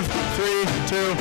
5, 3, 2.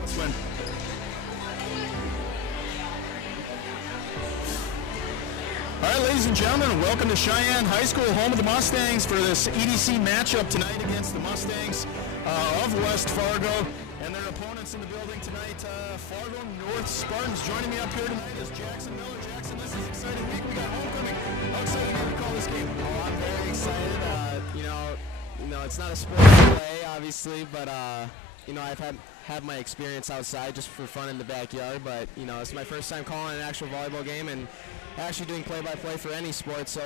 Let's win. All right, ladies and gentlemen, welcome to Sheyenne High School, home of the Mustangs, for this EDC matchup tonight against the Mustangs of West Fargo and their opponents in the building tonight. Fargo North Spartans. Joining me up here tonight is Jackson Miller. Jackson, this is an exciting week. We got homecoming. How excited are you to call this game? Oh, I'm very excited. You know, it's not a sport to play, obviously, but I've had my experience outside just for fun in the backyard. But it's my first time calling an actual volleyball game and actually doing play-by-play for any sport. So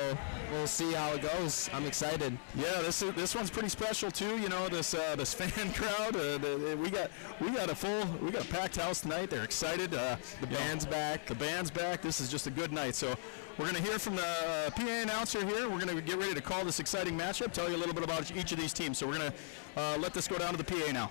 we'll see how it goes. I'm excited. Yeah, this one's pretty special too. This fan crowd. We got a packed house tonight. They're excited. The band's back. The band's back. This is just a good night. So we're going to hear from the PA announcer here. We're going to get ready to call this exciting matchup. Tell you a little bit about each of these teams. So we're going to let this go down to the PA now.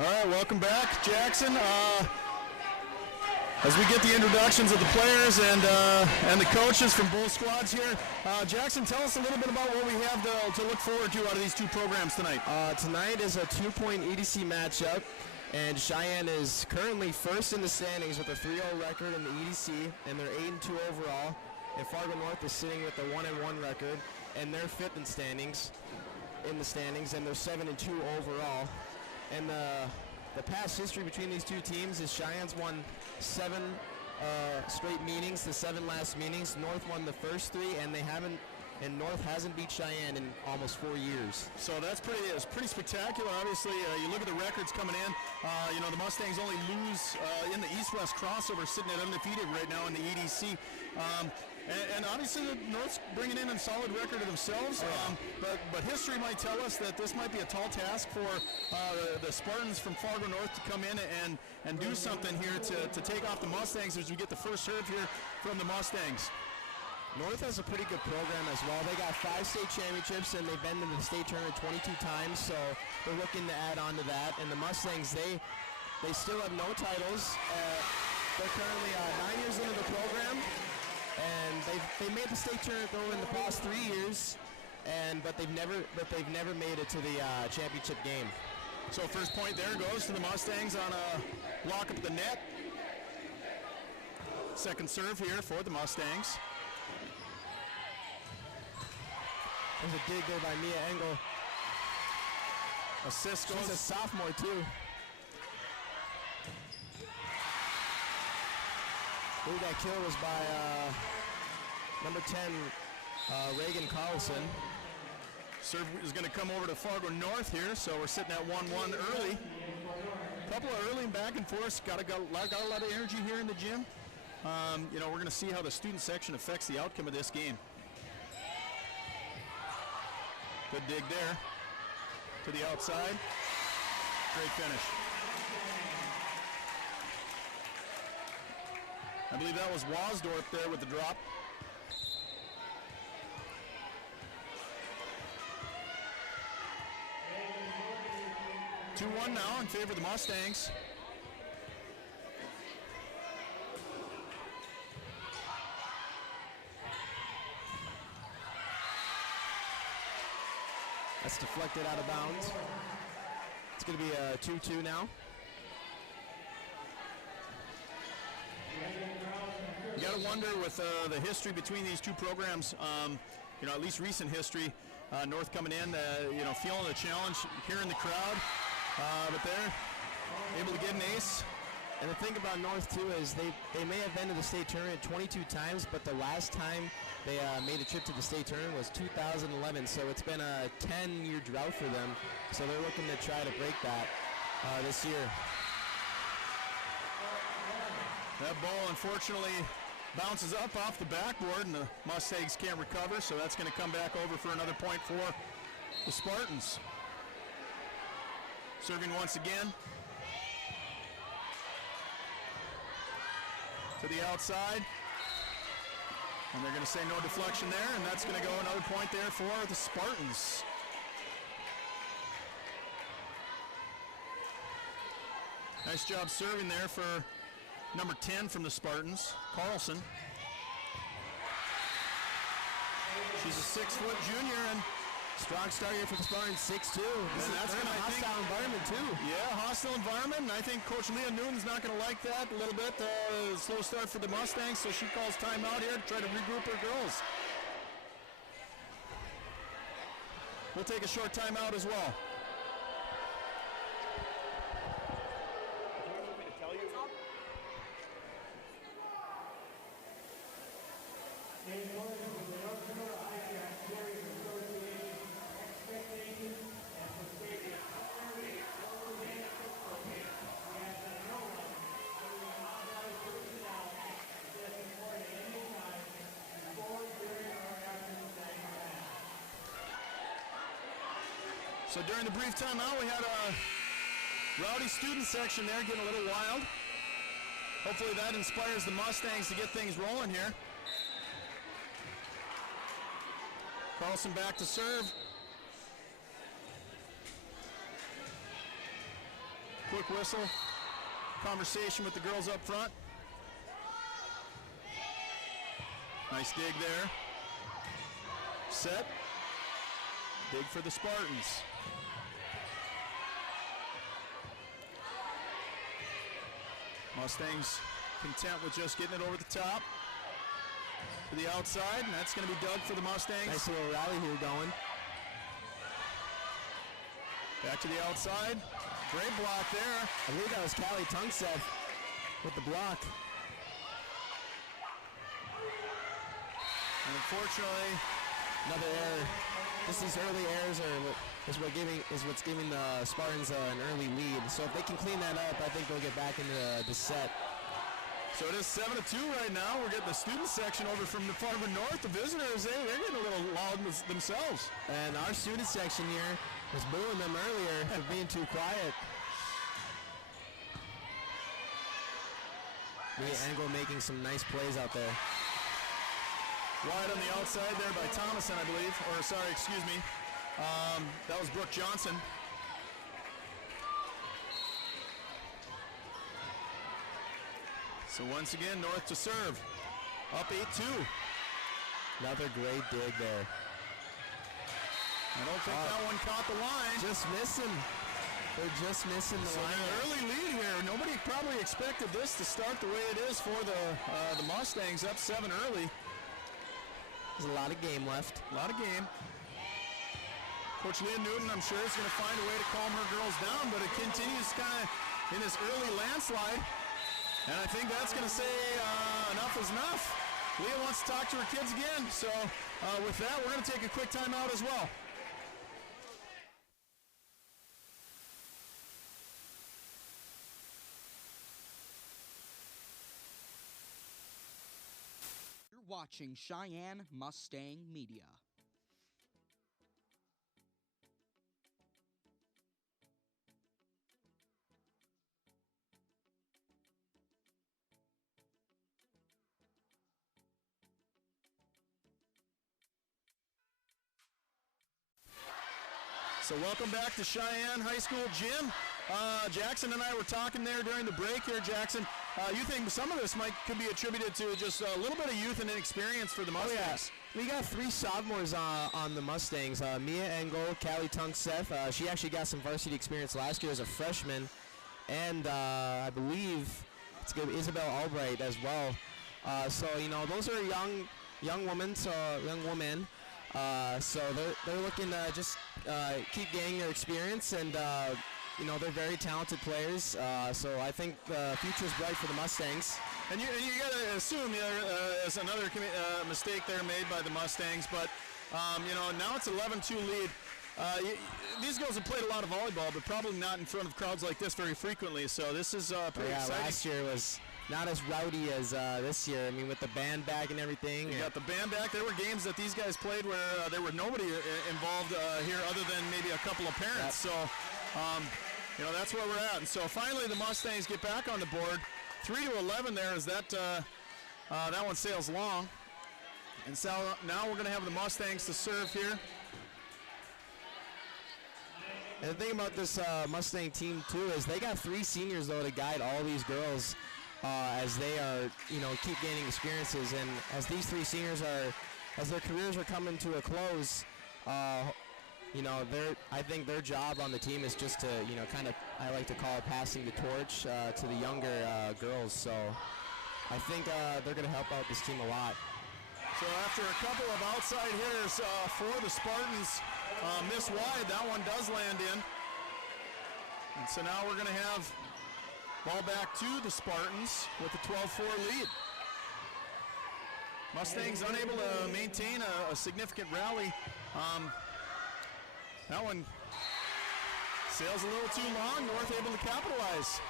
All right, welcome back, Jackson. As we get the introductions of the players and the coaches from both squads here, Jackson, tell us a little bit about what we have to look forward to out of these two programs tonight. Tonight is a 2-point EDC matchup, and Sheyenne is currently first in the standings with a 3-0 record in the EDC, and they're 8-2 overall. And Fargo North is sitting with a 1-1 record, and they're fifth in the standings, and they're 7-2 overall. And the past history between these two teams is Cheyenne's won 7 straight meetings, the 7 last meetings. North won the first 3, and North hasn't beat Sheyenne in almost 4 years. So that's pretty spectacular. Obviously, you look at the records coming in. The Mustangs only lose in the East-West crossover, sitting at undefeated right now in the EDC. And obviously, the North's bringing in a solid record of themselves. But history might tell us that this might be a tall task for the Spartans from Fargo North to come in and do something here to take off the Mustangs as we get the first serve here from the Mustangs. North has a pretty good program as well. They got 5 state championships, and they've been to the state tournament 22 times, so they're looking to add on to that. And the Mustangs, they still have no titles. They're currently 9 years into the program, and they made the state tournament though in the past 3 years, but they've never made it to the championship game. So first point there goes to the Mustangs on a block up the net. Second serve here for the Mustangs. There's a dig there by Mia Engel. Assist goes. She's a sophomore too. I believe that kill was by number 10, Reagan Carlson. Serve is going to come over to Fargo North here, so we're sitting at 1-1 early. Couple of early and back and forth. Got a lot of energy here in the gym. We're going to see how the student section affects the outcome of this game. Good dig there to the outside. Great finish. I believe that was Wasdorf there with the drop. Two 2-1 now in favor of the Mustangs. That's deflected out of bounds. It's going to be a 2-2 now. You got to wonder with the history between these two programs, at least recent history, North coming in, feeling the challenge here in the crowd, but they're able to get an ace. And the thing about North, too, is they may have been to the state tournament 22 times, but the last time they made a trip to the state tournament was 2011, so it's been a 10-year drought for them. So they're looking to try to break that this year. That ball, unfortunately, bounces up off the backboard, and the Mustangs can't recover, so that's going to come back over for another point for the Spartans. Serving once again. To the outside. And they're going to say no deflection there, and that's going to go another point there for the Spartans. Nice job serving there for number 10 from the Spartans, Carlson. She's a 6-foot junior, and strong start here for the Spartans, 6'2". And that's going to be a hostile environment too. Yeah, hostile environment, and I think Coach Leah Newton's not going to like that a little bit. Slow start for the Mustangs, so she calls timeout here to try to regroup her girls. We'll take a short timeout as well. So during the brief timeout, we had a rowdy student section there getting a little wild. Hopefully that inspires the Mustangs to get things rolling here. Carlson back to serve. quick whistle, conversation with the girls up front. Nice dig there. Set. Dig for the Spartans. Mustangs content with just getting it over the top to the outside, and that's going to be dug for the Mustangs. Nice little rally here going. Back to the outside. Great block there. I believe that was Callie Tungstead with the block. And unfortunately, another error. Just these early errors is what's giving the Spartans an early lead. So if they can clean that up, I think they'll get back into the set. So it is 7-2 right now. We're getting the student section over from the Fargo North. The visitors, they're getting a little loud themselves. And our student section here was booing them earlier for being too quiet. Mia Engel making some nice plays out there. Wide on the outside there by Thomason, I believe. Or, sorry, excuse me. That was Brooke Johnson. So once again, North to serve. Up 8-2. Another great dig there. I don't think that one caught the line. Just missing. They're just missing the line. An early lead here. Nobody probably expected this to start the way it is for the Mustangs. Up 7 early. There's a lot of game left. A lot of game. Coach Leah Newton, I'm sure, is going to find a way to calm her girls down, but it continues kind of in this early landslide. And I think that's going to say enough is enough. Leah wants to talk to her kids again. So with that, we're going to take a quick timeout as well. You're watching Sheyenne Mustang Media. So welcome back to Sheyenne High School Gym. Jackson and I were talking there during the break here, Jackson. You think some of this could be attributed to just a little bit of youth and inexperience for the Mustangs? Oh, yeah. We got 3 sophomores on the Mustangs. Mia Engel, Callie Tungstead. She actually got some varsity experience last year as a freshman. And I believe it's good, Isabel Albright as well. So, you know, those are young women. So they're looking to just keep gaining their experience, and you know, they're very talented players. So I think the future's bright for the Mustangs. And you got to assume there's another mistake there made by the Mustangs, but you know, now it's 11-2 lead. These girls have played a lot of volleyball, but probably not in front of crowds like this very frequently. So this is pretty exciting. Last year was not as rowdy as this year. I mean, with the band back and everything. You got the band back. There were games that these guys played where there were nobody involved here other than maybe a couple of parents. Yep. So, you know, that's where we're at. And so finally the Mustangs get back on the board. 3-11 there as that one sails long. And so now we're going to have the Mustangs to serve here. And the thing about this Mustang team, too, is they got 3 seniors, though, to guide all these girls as they are, you know, keep gaining experiences. And as these 3 seniors as their careers are coming to a close, you know, I think their job on the team is just to, you know, kind of, I like to call it passing the torch to the younger girls. So I think they're going to help out this team a lot. So after a couple of outside hitters for the Spartans, miss wide, that one does land in. And so now we're going to have ball back to the Spartans with a 12-4 lead. Mustangs unable to maintain a significant rally. That one sails a little too long. North able to capitalize.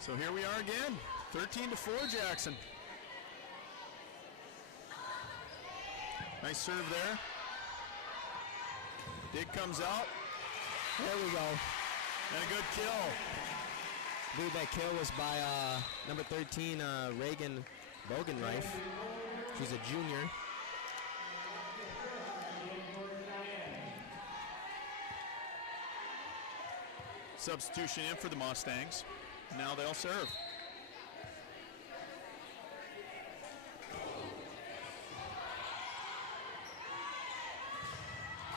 So here we are again, 13-4 Jackson. Nice serve there. Dig comes out. There we go. And a good kill. I believe that kill was by number 13, Reagan Bogenreif. She's a junior. Substitution in for the Mustangs. Now they'll serve.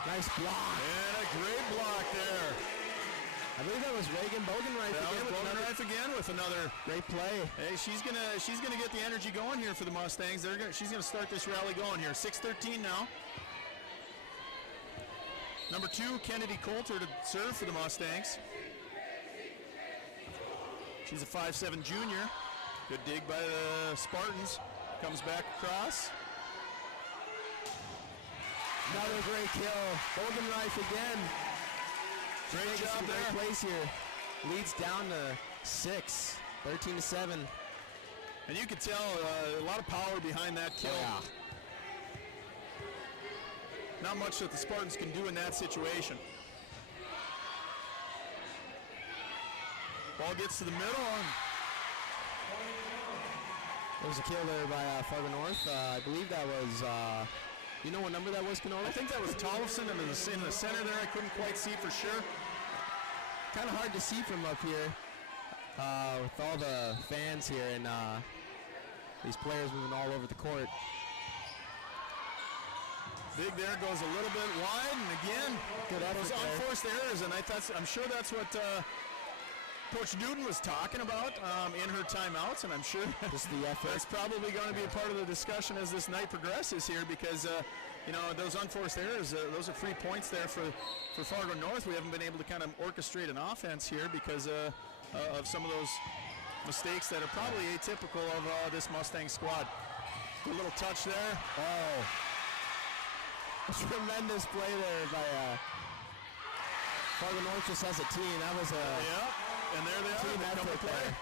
Nice block. And a great block there. I believe that was Reagan Bogenreich again with another great play. Hey, she's gonna get the energy going here for the Mustangs. She's gonna start this rally going here. 6:13 now. Number 2, Kennedy Coulter to serve for the Mustangs. She's a 5'7" junior. Good dig by the Spartans. Comes back across. Another great kill. Bogenreich again. Great job there. Great place here. Leads down to 6, 13-7. And you can tell a lot of power behind that kill. Yeah. Not much that the Spartans can do in that situation. Ball gets to the middle. There was a kill there by Fargo North. I believe that was, you know what number that was, Canola? I think that was Tollefson in the center there. I couldn't quite see for sure. Kind of hard to see from up here with all the fans here and these players moving all over the court. Big there, goes a little bit wide, and again, those unforced errors, and I'm sure that's what Coach Newton was talking about in her timeouts, and I'm sure just the effort. That's probably going to be a part of the discussion as this night progresses here, because you know, those unforced errors, those are free points there for Fargo North. We haven't been able to kind of orchestrate an offense here because of some of those mistakes that are probably atypical of this Mustang squad. A little touch there. Oh. Tremendous play there by Fargo North just as a team. That was a and there they team are. effort there.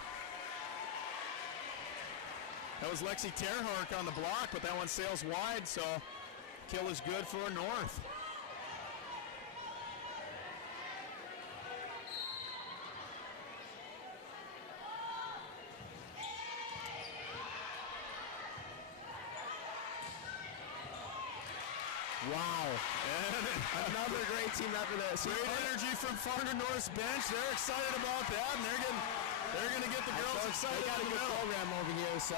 That was Lexi Terhark on the block, but that one sails wide, so kill is good for North. Wow. And another great team after this. Great energy from Fargo North's bench. They're excited about that, and they're going to get the girls excited. They got a good program over here, so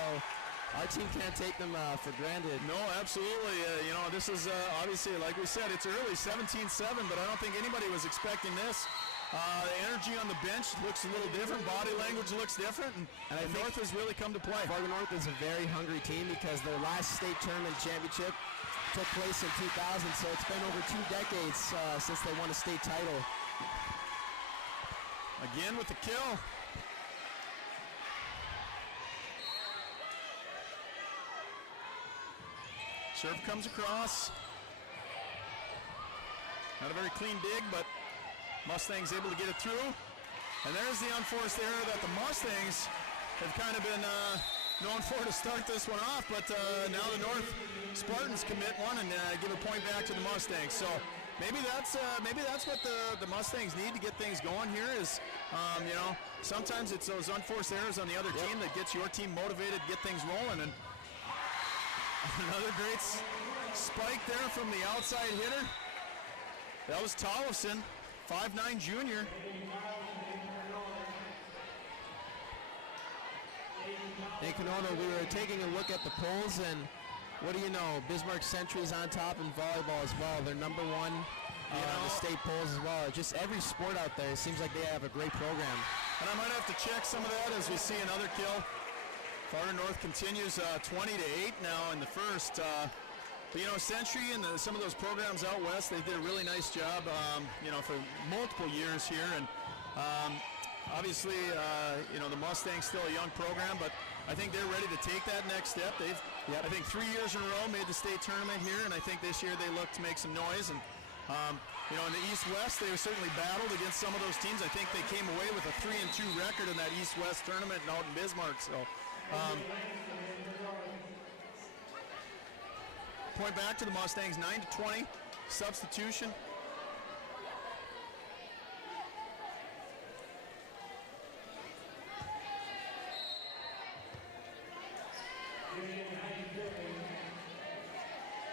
our team can't take them for granted. No, absolutely. You know, this is obviously, like we said, it's early, 17-7, but I don't think anybody was expecting this. The energy on the bench looks a little different. Body language looks different, and I think North has really come to play. Fargo North is a very hungry team because their last state tournament championship took place in 2000, so it's been over 2 decades since they won a state title. Again with the kill. Serve comes across. Not a very clean dig, but Mustangs able to get it through. And there's the unforced error that the Mustangs have kind of been known for to start this one off, but now the North Spartans commit one and give a point back to the Mustangs. So maybe that's what the Mustangs need to get things going here is, you know, sometimes it's those unforced errors on the other team that gets your team motivated to get things rolling. And another great spike there from the outside hitter. That was Tollefson, 5'9" junior. Hey, Canona, we were taking a look at the polls, and what do you know? Bismarck Century's on top in volleyball as well. They're number 1 on the state polls as well. Just every sport out there, it seems like they have a great program. And I might have to check some of that as we see another kill. Fargo North continues 20-8 now in the first. But, you know, Century and some of those programs out west, they did a really nice job, you know, for multiple years here. And obviously, you know, the Mustangs still a young program, but I think they're ready to take that next step. They've, I think, 3 years in a row made the state tournament here, and I think this year they look to make some noise. And, you know, in the East-West, they certainly battled against some of those teams. I think they came away with a 3-2 record in that East-West tournament out in Bismarck. So, point back to the Mustangs, 9-20. Substitution.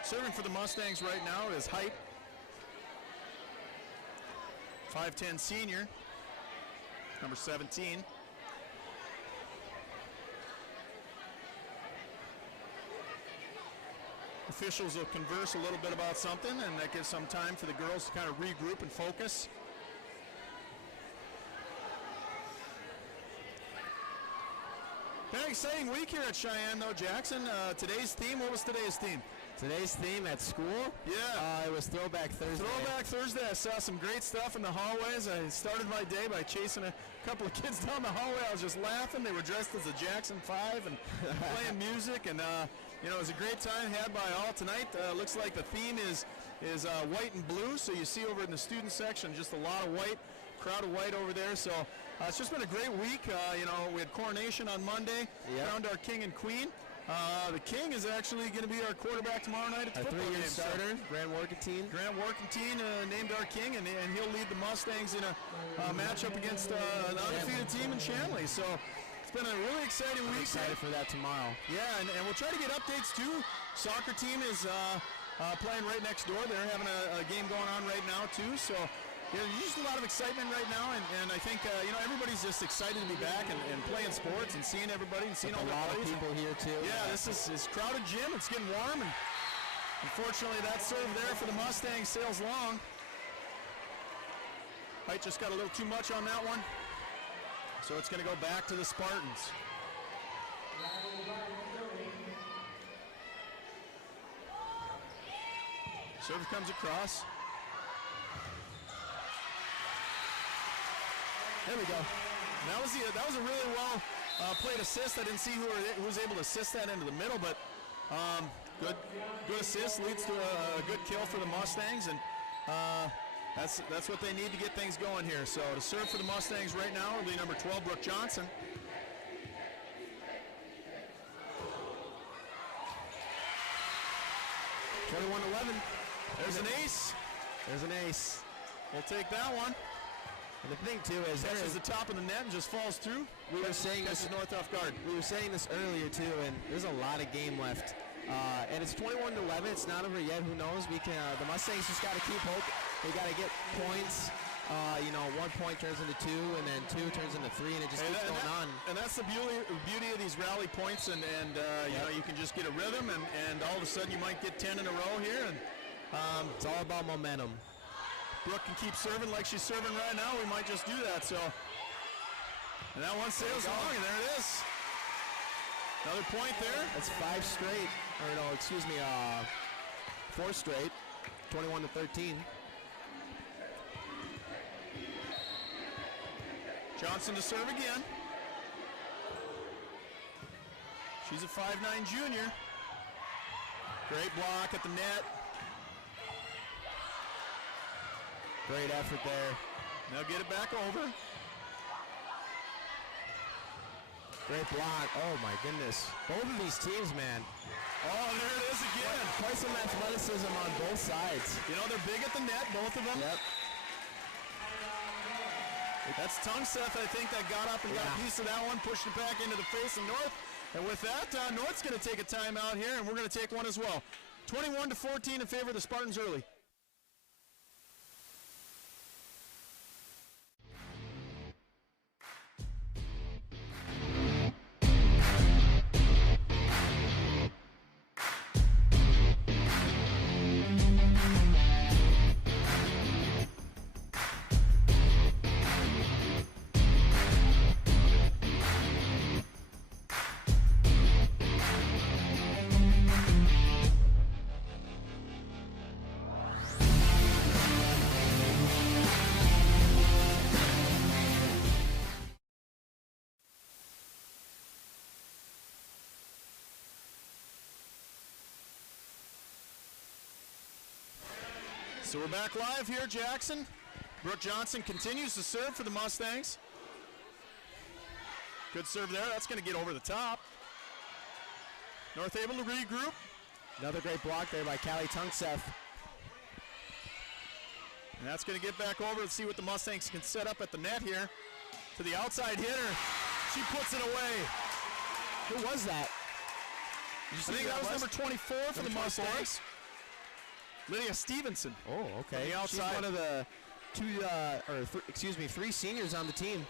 Serving for the Mustangs right now is Hype, 5'10" senior. number 17. Officials will converse a little bit about something, and that gives some time for the girls to kind of regroup and focus. Very exciting week here at Sheyenne, though, Jackson. Today's theme, what was today's theme? Today's theme at school? Yeah. It was Throwback Thursday. Throwback Thursday. I saw some great stuff in the hallways. I started my day by chasing a couple of kids down the hallway. I was just laughing. They were dressed as the Jackson 5 and playing music, and you know, it was a great time had by all tonight. Looks like the theme is white and blue, so you see over in the student section just a lot of white, crowd of white over there. So it's just been a great week. You know, we had coronation on Monday, crowned our king and queen. The king is actually going to be our quarterback tomorrow night at the football game. Starter, Grant Workentine. Grant Workentine named our king, and he'll lead the Mustangs in a matchup against an undefeated team in Shanley. So it's been a really exciting week. Excited for that tomorrow. Yeah, and we'll try to get updates too. Soccer team is playing right next door. They're having a game going on right now too. So yeah, there's just a lot of excitement right now, and I think you know, everybody's just excited to be back and playing sports and seeing everybody and seeing all the a lot of people here too. Yeah, this is crowded gym. It's getting warm, and unfortunately that serve there for the Mustangs sails long. Height just got a little too much on that one, so it's going to go back to the Spartans. Serve comes across. There we go. That was a really well played assist. I didn't see who was able to assist that into the middle, but good assist leads to a good kill for the Mustangs, and that's what they need to get things going here. So to serve for the Mustangs right now will be number 12, Brooke Johnson. (21-11). There's an ace. There's an ace. We'll take that one. And the thing too is catches the top of the net and just falls through. We were saying this north off guard. We were saying this earlier too, and there's a lot of game left. And it's 21-11. It's not over yet. Who knows? We can. The Mustangs just got to keep hope. They got to get points. You know, 1 point turns into 2, and then 2 turns into 3, and it just keeps going on. And that's the beauty of these rally points, and you know, you can just get a rhythm, and all of a sudden you might get 10 in a row here, and it's all about momentum. Brooke can keep serving like she's serving right now. We might just do that. So, and that one sails long, and there it is. Another point there. That's 5 straight, or no, excuse me, 4 straight. 21-13. Johnson to serve again. She's a 5'9" junior. Great block at the net. Great effort there. They'll get it back over. Great block. Oh my goodness. Both of these teams, man. Oh, there it is again. Quite some athleticism on both sides. You know, they're big at the net, both of them. Yep. That's Tungseth, I think, that got up and got a piece of that one, pushed it back into the face of North. And with that, North's going to take a timeout here, and we're going to take one as well. 21-14 in favor of the Spartans early. So we're back live here, Jackson. Brooke Johnson continues to serve for the Mustangs. Good serve there. That's going to get over the top. North able to regroup. Another great block there by Callie Tungseth. And that's going to get back over. Let's see what the Mustangs can set up at the net here. To the outside hitter. She puts it away. Who was that? I think that was number 24 for the Mustangs. Lydia Stevenson. Oh, okay. On the outside. She's one of the 3 seniors on the team.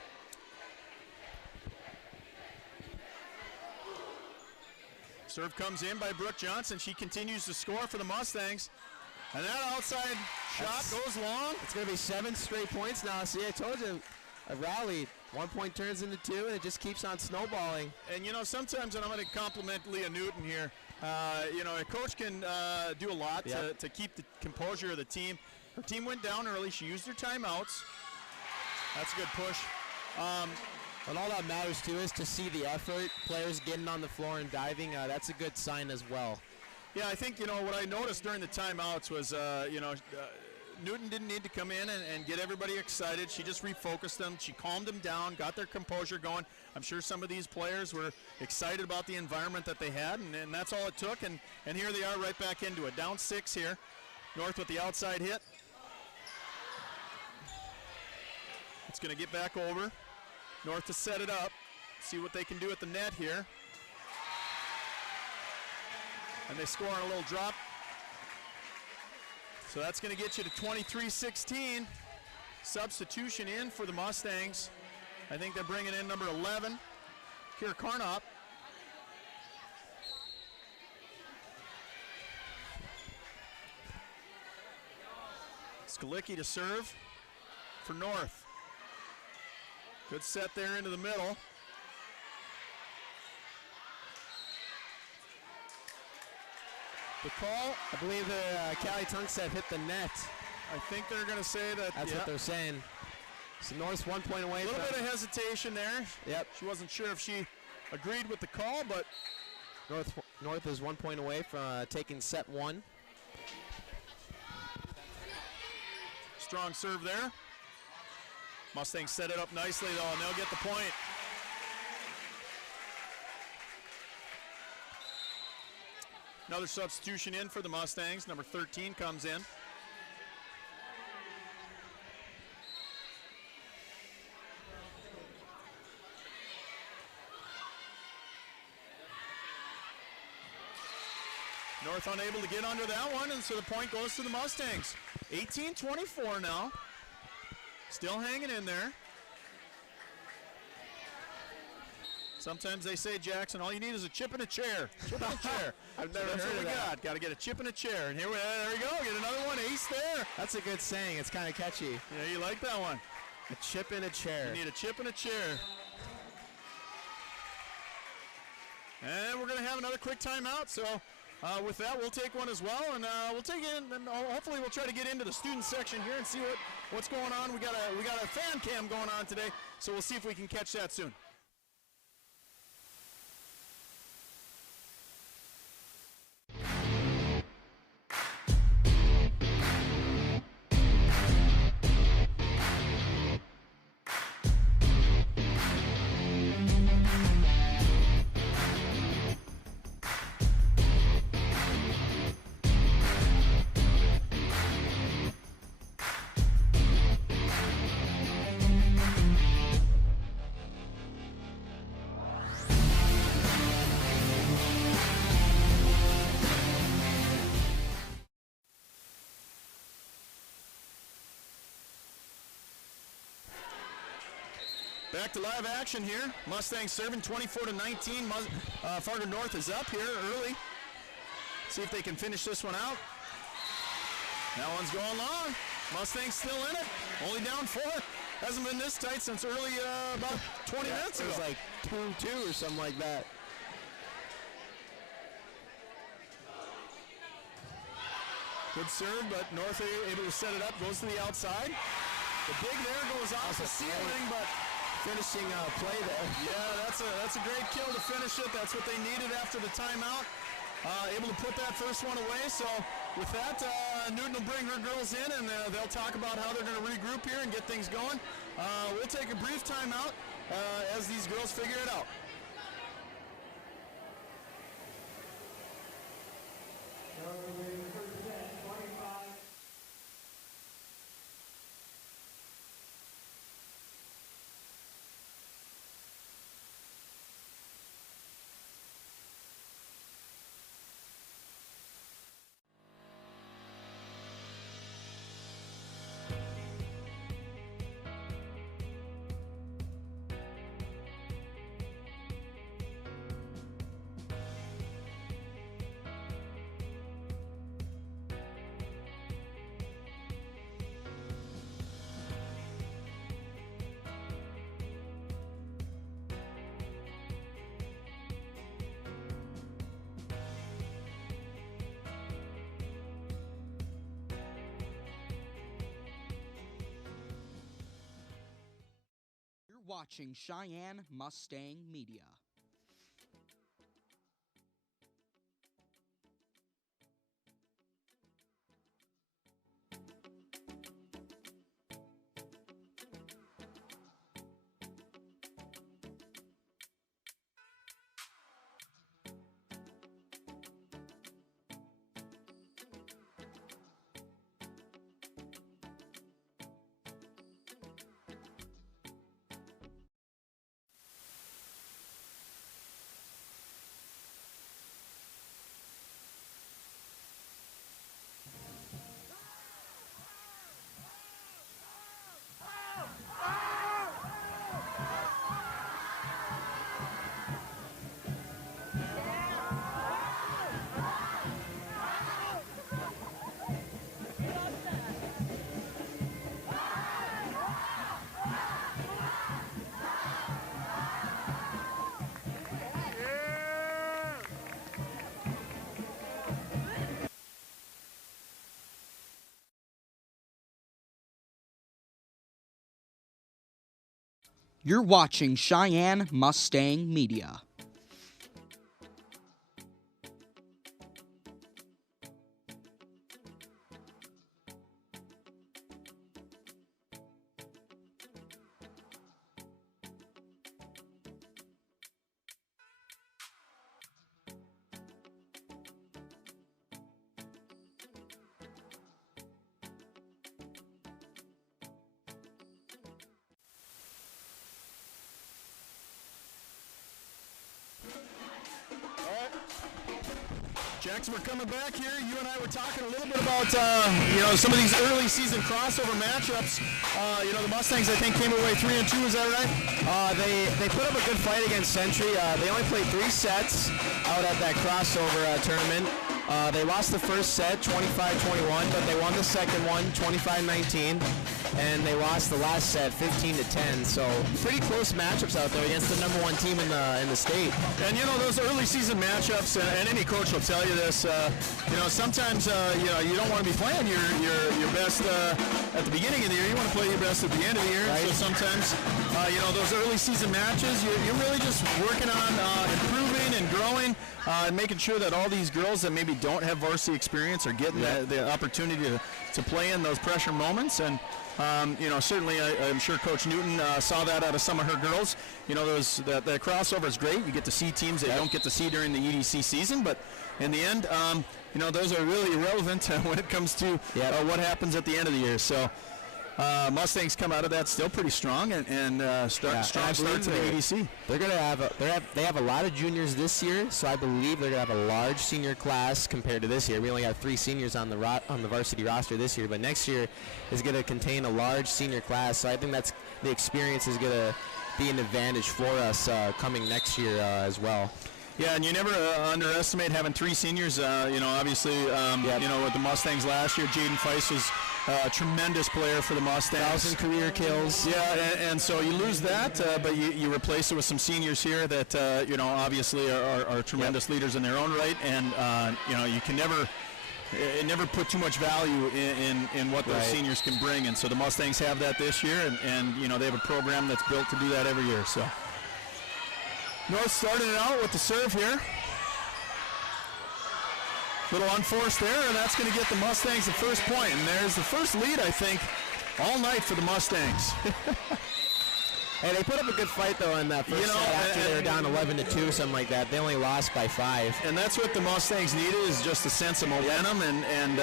Serve comes in by Brooke Johnson. She continues to score for the Mustangs. And that outside shot goes long. It's going to be 7 straight points now. See, I told you, a rally. 1 point turns into 2, and it just keeps on snowballing. And, you know, sometimes, and I'm going to compliment Leah Newton here, you know, a coach can do a lot to keep the composure of the team. Her team went down early. She used her timeouts. That's a good push. And all that matters, too, is to see the effort, players getting on the floor and diving. That's a good sign as well. Yeah, I think, you know, what I noticed during the timeouts was, you know, Newton didn't need to come in and get everybody excited. She just refocused them. She calmed them down, got their composure going. I'm sure some of these players were excited about the environment that they had, and that's all it took. And here they are right back into it. Down 6 here. North with the outside hit. It's going to get back over. North to set it up. See what they can do at the net here. And they score on a little drop. So that's going to get you to 23-16. Substitution in for the Mustangs. I think they're bringing in number 11, Kira Carnop. Skalicki to serve for North. Good set there into the middle. The call, I believe the Callie Tungstad hit the net. I think they're going to say that. That's what they're saying. So North's 1 point away. A little bit of hesitation there. Yep. She wasn't sure if she agreed with the call, but North is 1 point away from taking set 1. Strong serve there. Mustangs set it up nicely though, and they'll get the point. Another substitution in for the Mustangs. Number 13 comes in. North unable to get under that one, and so the point goes to the Mustangs. 18-24 now. Still hanging in there. Sometimes they say, Jackson, all you need is a chip and a chair. Chip and a chair. I've never heard of that. Got to get a chip and a chair. And there we go. Get another one. Ace there. That's a good saying. It's kind of catchy. Yeah, you like that one. A chip and a chair. You need a chip and a chair. And we're going to have another quick timeout. So with that, we'll take one as well. And we'll take it in, and hopefully we'll try to get into the student section here and see what's going on. We got a fan cam going on today. So we'll see if we can catch that soon. Back to live action here. Mustangs serving 24-19. Fargo North is up here early. See if they can finish this one out. That one's going long. Mustangs still in it. Only down 4. Hasn't been this tight since early, about 20 minutes ago. It was like 2-2 or something like that. Good serve, but North able to set it up. Goes to the outside. The dig there goes off the ceiling, but finishing play there. Yeah, that's a great kill to finish it. That's what they needed after the timeout. Able to put that first one away. So with that, Newton will bring her girls in, and they'll talk about how they're going to regroup here and get things going. We'll take a brief timeout as these girls figure it out. watching Cheyenne Mustang Media. You're watching Cheyenne Mustang Media. Jackson, we're coming back here. You and I were talking a little bit about, some of these early season crossover matchups. The Mustangs, I think, came away 3-2. Is that right? They put up a good fight against Century. They only played 3 sets out at that crossover tournament. They lost the first set, 25-21, but they won the second one, 25-19. And they lost the last set, 15-10. So pretty close matchups out there against the #1 team in the state. And those early season matchups, and any coach will tell you this. Sometimes you don't want to be playing your best at the beginning of the year. You want to play your best at the end of the year. Right. So sometimes those early season matches, you're really just working on improving and growing, and making sure that all these girls that maybe don't have varsity experience are getting the opportunity to play in those pressure moments. And certainly I'm sure Coach Newton saw that out of some of her girls. That crossover is great. You get to see teams that you don't get to see during the EDC season, but in the end, those are really irrelevant when it comes to what happens at the end of the year. So Mustangs come out of that still pretty strong and strong start to the EDC. They have a lot of juniors this year, so I believe they're going to have a large senior class compared to this year. We only have 3 seniors on the varsity roster this year, but next year is going to contain a large senior class. So I think that's the experience is going to be an advantage for us coming next year as well. Yeah, and you never underestimate having 3 seniors. Obviously, with the Mustangs last year, Jaden Feist was a tremendous player for the Mustangs. 1,000 career kills. Yeah, and so you lose that, but you replace it with some seniors here that, obviously are tremendous leaders in their own right. And, you can never put too much value in what those seniors can bring. And so the Mustangs have that this year, and they have a program that's built to do that every year. So North starting it out with the serve here. Little unforced error, and that's going to get the Mustangs the first point. And there's the first lead, I think, all night for the Mustangs. Hey, they put up a good fight, though, in that first set after they were down 11-2, something like that. They only lost by 5. And that's what the Mustangs needed, is just a sense of momentum. And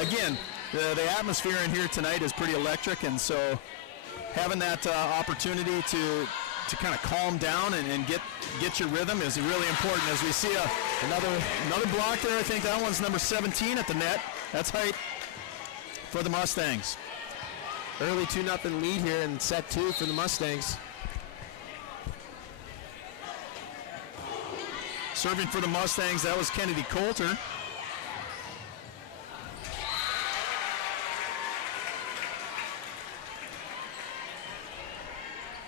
again, the atmosphere in here tonight is pretty electric, and so having that opportunity to kind of calm down and get your rhythm is really important. As we see another block there, I think that one's number 17 at the net. That's height for the Mustangs. Early 2-0 lead here in set 2 for the Mustangs. Serving for the Mustangs, that was Kennedy Coulter.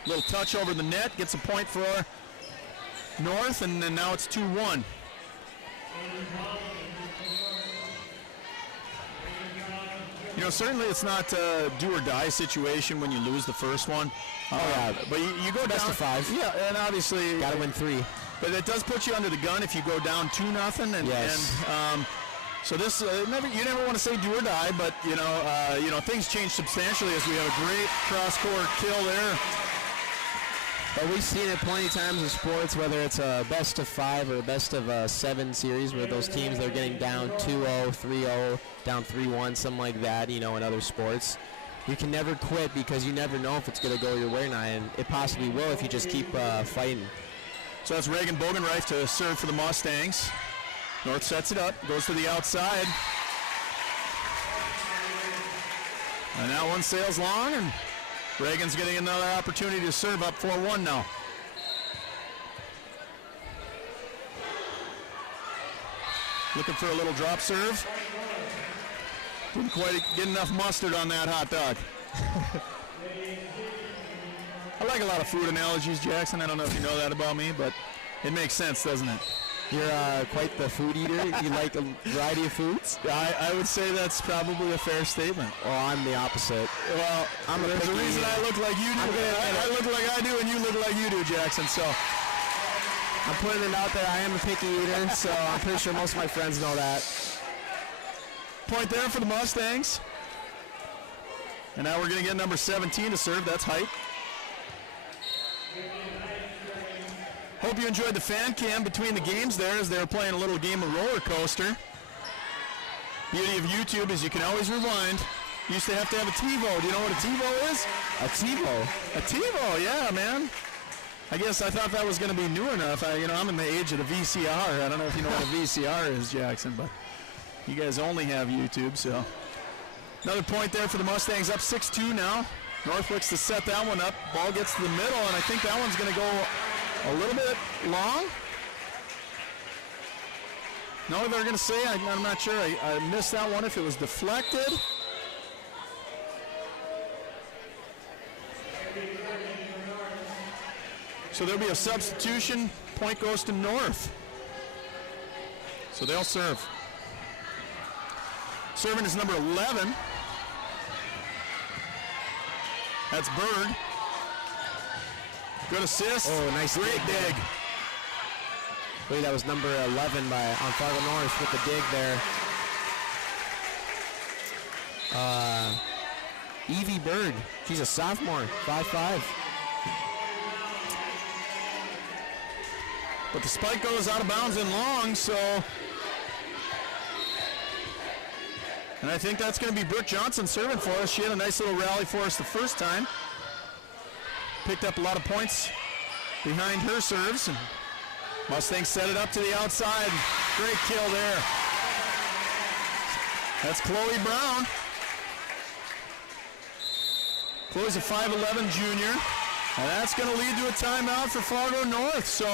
Little touch over the net, gets a point for North, and then now it's 2-1. certainly it's not a do-or-die situation when you lose the first one. But you go Best down of 5. Yeah, and obviously Got to win 3. But it does put you under the gun if you go down 2-0. And, Yes. and so this you never want to say do or die, but things change substantially as we have a great cross-court kill there. But we've seen it plenty of times in sports, whether it's a best of 5 or a best of 7 series, where those teams are getting down 2-0, 3-0, down 3-1, something like that. In other sports, you can never quit because you never know if it's going to go your way or not, and it possibly will if you just keep fighting. So that's Reagan Bogenreich to serve for the Mustangs. North sets it up, goes to the outside. And that one sails long, and Reagan's getting another opportunity to serve up 4-1 now. Looking for a little drop serve. Didn't quite get enough mustard on that hot dog. I like a lot of food analogies, Jackson. I don't know if you know that about me, but it makes sense, doesn't it? You're quite the food eater. You like a variety of foods? I would say that's probably a fair statement. Well, I'm the opposite. Well, there's a reason I look like you do. I look like I do, and you look like you do, Jackson. So I'm putting it out there. I am a picky eater, so I'm pretty sure most of my friends know that. Point there for the Mustangs. And now we're going to get number 17 to serve. That's Height. Hope you enjoyed the fan cam between the games there as they were playing a little game of roller coaster. Beauty of YouTube is you can always rewind. Used to have a TiVo. Do you know what a TiVo is? A TiVo? A TiVo, yeah, man. I guess I thought that was going to be new enough. I'm in the age of the VCR. I don't know if you know what a VCR is, Jackson, but you guys only have YouTube, so. Another point there for the Mustangs, up 6-2 now. North looks to set that one up. Ball gets to the middle, and I think that one's going to go a little bit long. No, they're going to say, I'm not sure. I missed that one if it was deflected. So there'll be a substitution. Point goes to North. So they'll serve. Serving is number 11. That's Bird. Good assist. Oh, nice Great dig. I believe that was number 11 on Fargo North with the dig there. Evie Bird. She's a sophomore, 5'5". But the spike goes out of bounds and long, so. And I think that's going to be Brooke Johnson serving for us. She had a nice little rally for us the first time. Picked up a lot of points behind her serves. And Mustangs set it up to the outside. Great kill there. That's Chloe Brown. Chloe's a 5'11 junior. And that's going to lead to a timeout for Fargo North. So,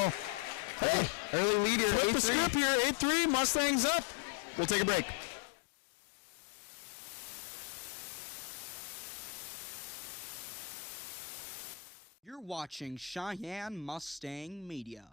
hey, early lead here. Flip the script here. 8-3, Mustangs up. We'll take a break. You're watching Sheyenne Mustang Media.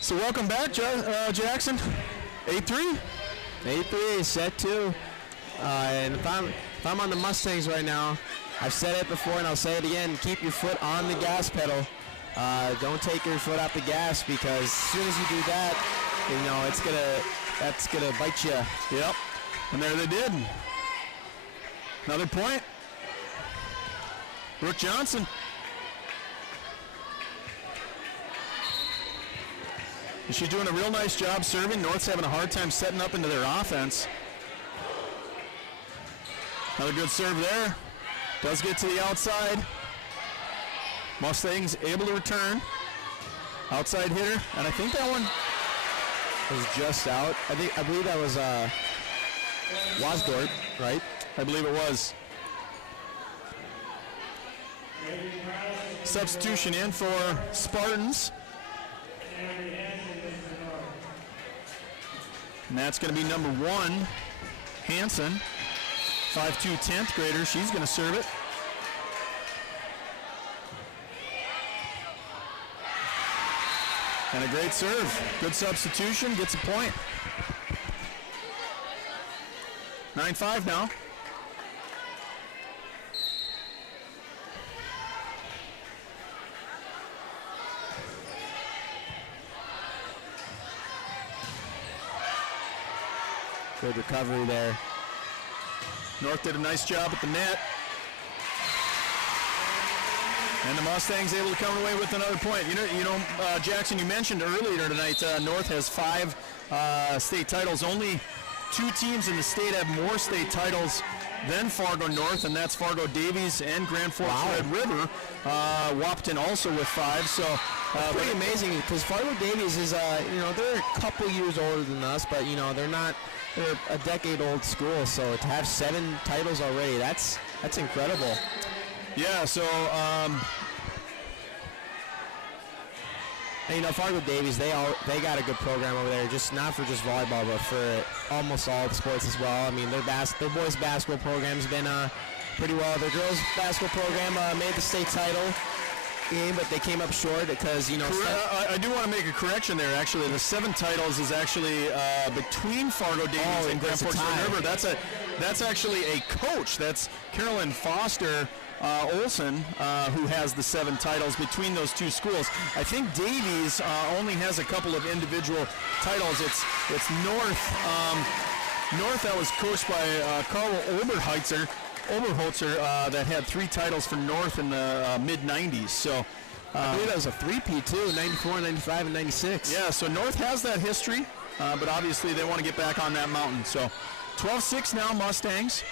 So welcome back, Jackson. 8-3? 8-3, set 2. And if I'm on the Mustangs right now, I've said it before and I'll say it again, keep your foot on the gas pedal. Don't take your foot off the gas, because as soon as you do that, that's gonna bite you. Yep. And there they did. Another point. Brooke Johnson. She's doing a real nice job serving. North's having a hard time setting up into their offense. Another good serve there. Does get to the outside. Mustangs able to return. Outside hitter, and I think that one was just out. I believe that was Wasdorp, right? I believe it was. Substitution in for Spartans. And that's going to be number 1, Hanson, 5'2", 10th grader. She's going to serve it. And a great serve. Good substitution, gets a point. 9-5 now. Good recovery there. North did a nice job at the net. And the Mustangs able to come away with another point. You know, Jackson, you mentioned earlier tonight, North has 5 state titles. Only 2 teams in the state have more state titles than Fargo North, and that's Fargo Davies and Grand Forks Red River. Wapton also with 5. So pretty amazing, because Fargo Davies is, they're a couple years older than us, but they're a decade-old school. So to have 7 titles already, that's incredible. Yeah, so and Fargo Davies, they got a good program over there, just not for just volleyball, but for almost all the sports as well. I mean, their boys basketball program's been pretty well. Their girls basketball program made the state title game, but they came up short because I do want to make a correction there. Actually, the 7 titles is actually between Fargo Davies and Grand Forks Red River. That's actually a coach. That's Carolyn Foster Olson, who has the 7 titles between those 2 schools. I think Davies only has a couple of individual titles. It's North. North, that was coached by Carl Oberholzer, that had 3 titles for North in the mid-90s. So I believe that was a 3-peat too, 94, 95, and 96. Yeah, so North has that history, but obviously they want to get back on that mountain. So 12-6 now, Mustangs.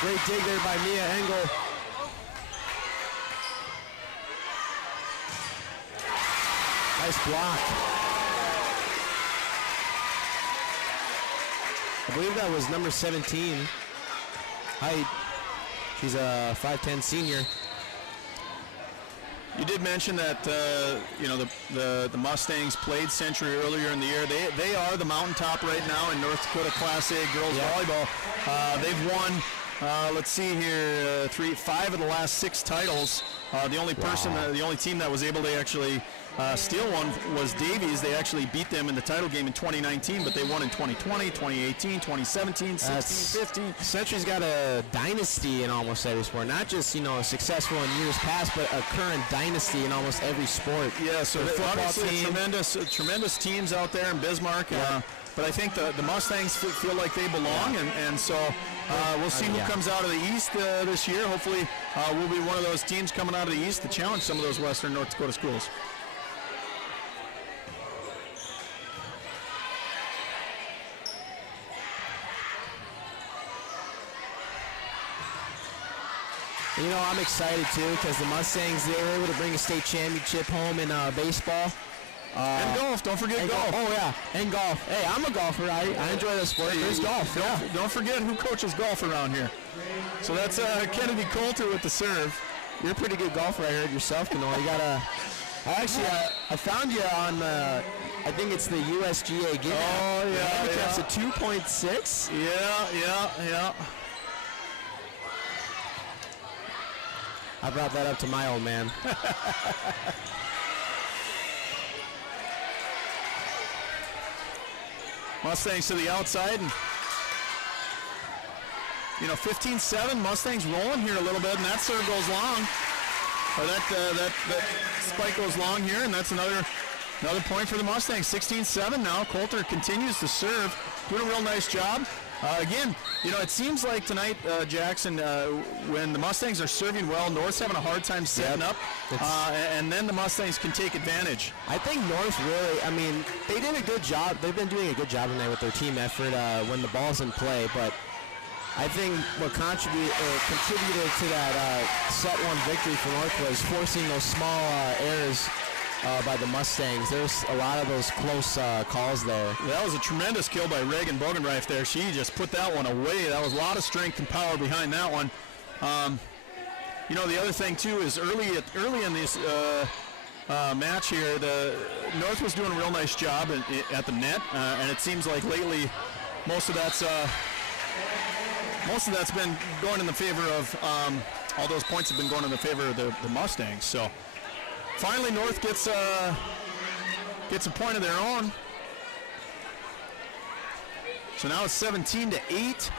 Great dig there by Mia Engel. Nice block. I believe that was number 17. Height. She's a 5'10" senior. You did mention that the Mustangs played Century earlier in the year. They are the mountaintop right now in North Dakota Class A girls volleyball. They've won. Let's see here, 5 of the last 6 titles. The only team that was able to actually steal one was Davies. They actually beat them in the title game in 2019, but they won in 2020, 2018, 2017, 16, 15. Century's got a dynasty in almost every sport, not just successful in years past, but a current dynasty in almost every sport. Yeah, so the football team, tremendous teams out there in Bismarck. Yeah. But I think the Mustangs feel like they belong, and so we'll see who comes out of the East this year. Hopefully we'll be one of those teams coming out of the East to challenge some of those Western North Dakota schools. I'm excited too because the Mustangs, they were able to bring a state championship home in baseball. And golf, don't forget golf. Oh yeah, and golf. Hey, I'm a golfer. I enjoy that sport. There's golf. Don't forget who coaches golf around here. So that's Kennedy Coulter with the serve. You're a pretty good golfer, I heard yourself. You gotta. I found you on. I think it's the USGA game. Oh yeah, Handicap's a 2.6. Yeah. I brought that up to my old man. Mustangs to the outside, and 15-7. Mustangs rolling here a little bit, and that serve goes long. Or that spike goes long here, and that's another point for the Mustangs. 16-7 now. Coulter continues to serve, doing a real nice job. Again, you know, it seems like tonight, Jackson, when the Mustangs are serving well, North's having a hard time setting up, and then the Mustangs can take advantage. I think North really, I mean, they did a good job. They've been doing a good job tonight with their team effort when the ball's in play, but I think what contributed to that set one victory for North was forcing those small errors by the Mustangs. There's a lot of those close calls there. That was a tremendous kill by Reagan Bogenreif there. She just put that one away. That was a lot of strength and power behind that one. You know, the other thing too is early in this match here, the North was doing a real nice job at the net, and it seems like lately most of that's been going in the favor of all those points have been going in the favor of the Mustangs. So finally, North gets a point of their own. So now it's 17-8.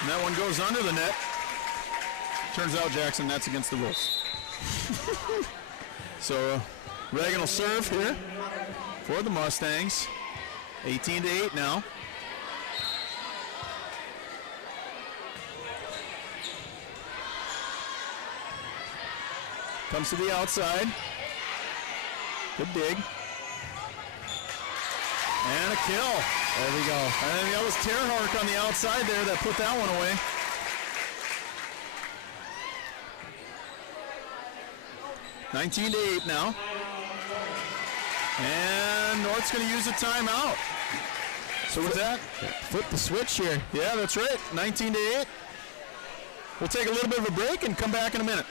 And that one goes under the net. Turns out, Jackson, that's against the rules. So Reagan will serve here for the Mustangs. 18-8 now. Comes to the outside. Good dig. And a kill. There we go. And that was Terhark on the outside there that put that one away. (19-8) now. And North's going to use a timeout. So with that, Flip the switch here. yeah, that's right. 19-8. We'll take a little bit of a break and come back in a minute.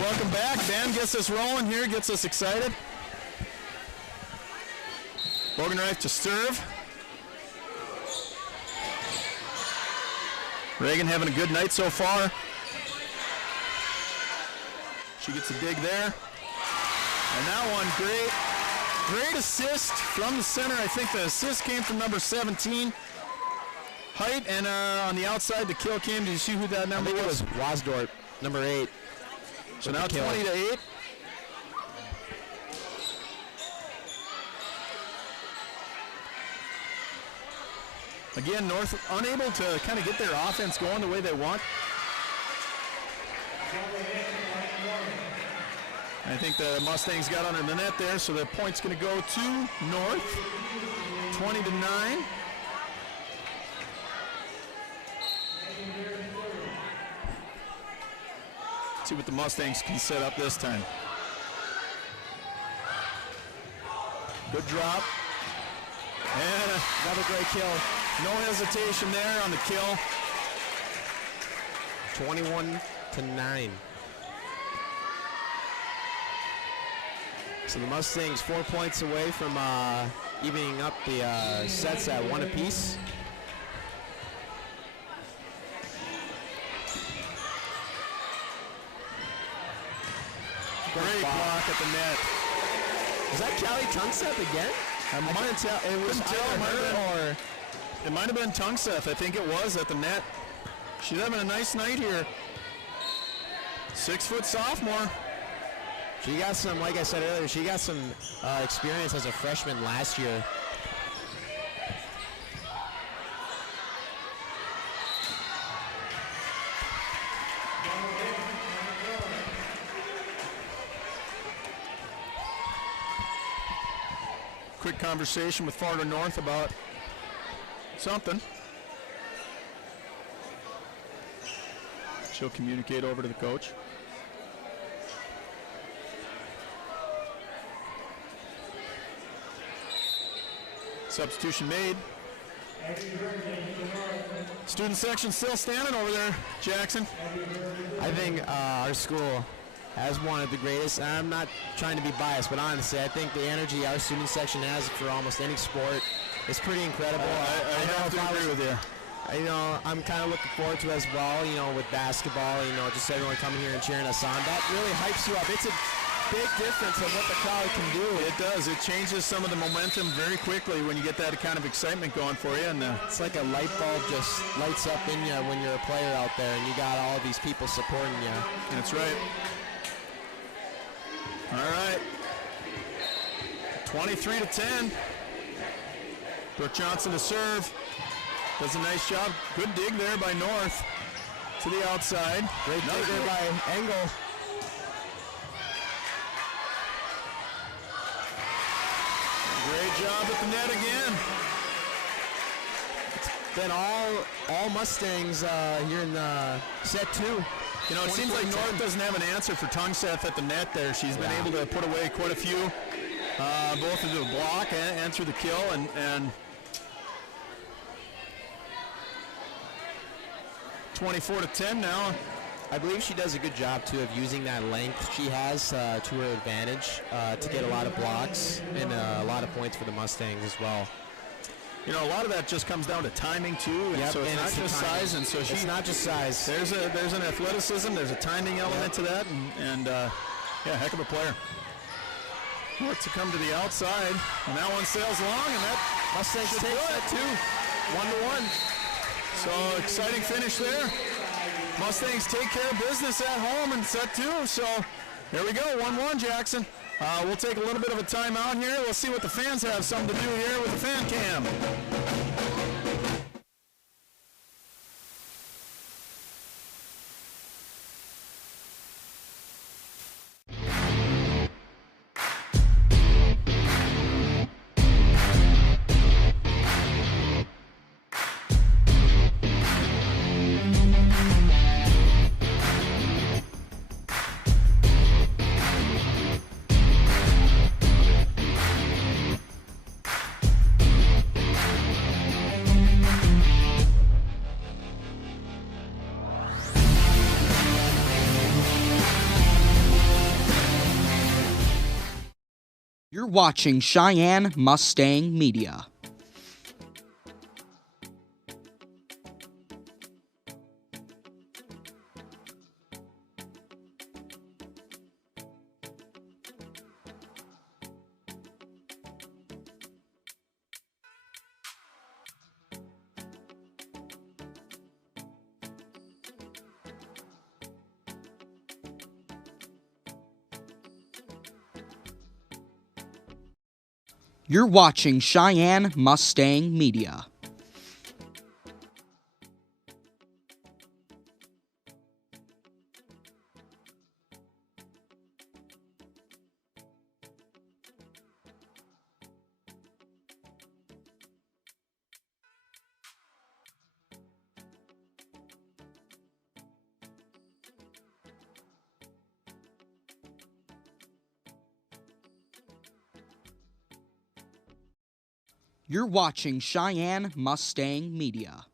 Welcome back. Band gets us rolling here, gets us excited. Bogenreif to serve. Reagan having a good night so far. She gets a dig there. And that one, great assist from the center. I think the assist came from number 17. Height, and on the outside, the kill came. Did you see who that number was? It was Wasdorp, number 8. So now 20-8. Again, North unable to kind of get their offense going the way they want. I think the Mustangs got under the net there, so the point's going to go to North, 20-9. See what the Mustangs can set up this time. Good drop. And another great kill. No hesitation there on the kill. 21-9. So the Mustangs 4 points away from evening up the sets at 1 apiece. Great block at the net. Was that Callie Tungseth again? I couldn't tell. It was her, or it might have been Tungseth. I think it was at the net. She's having a nice night here. 6-foot sophomore. She got some, like I said earlier, she got some experience as a freshman last year. Quick conversation with Fargo North about something. She'll communicate over to the coach. Substitution made. Student section still standing over there, Jackson. I think our school has one of the greatest, and I'm not trying to be biased, but honestly, I think the energy our student section has for almost any sport is pretty incredible. I have to agree with you. I'm kind of looking forward to it as well, with basketball, just everyone coming here and cheering us on. That really hypes you up. It's a big difference of what the crowd can do. It does. It changes some of the momentum very quickly when you get that kind of excitement going for you. And it's like a light bulb just lights up in you when you're a player out there and you got all these people supporting you. That's right. All right. 23-10. Brooke Johnson to serve. Does a nice job. Good dig there by North to the outside. Great dig there by Engel. Great job at the net again. Then all Mustangs here in set 2. It seems like North doesn't have an answer for Tungseth at the net there. She's been able to put away quite a few, both through the block and through the kill, and 24-10 now. I believe she does a good job, too, of using that length she has to her advantage to get a lot of blocks and a lot of points for the Mustangs as well. A lot of that just comes down to timing, too. Yep, so it's not just size. And so it's not just size. There's an athleticism, there's a timing element to that, and heck of a player. North to come to the outside, and that one sails long, and that Mustangs take that, too. 1-1. So exciting finish there. Mustangs take care of business at home in set 2. So here we go, 1-1, Jackson. We'll take a little bit of a timeout here. We'll see what the fans have something to do here with the fan cam. You're watching Sheyenne Mustang Media. You're watching Sheyenne Mustang Media. You're watching Sheyenne Mustang Media.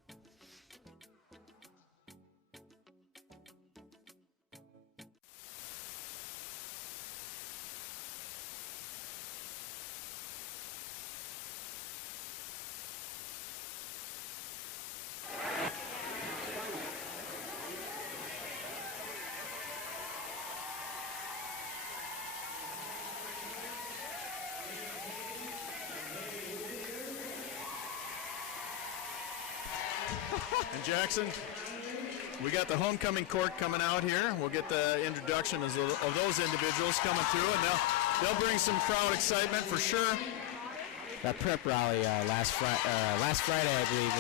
And Jackson, we got the homecoming court coming out here. We'll get the introduction of those individuals coming through, and they'll bring some crowd excitement for sure. That prep rally last Friday, I believe,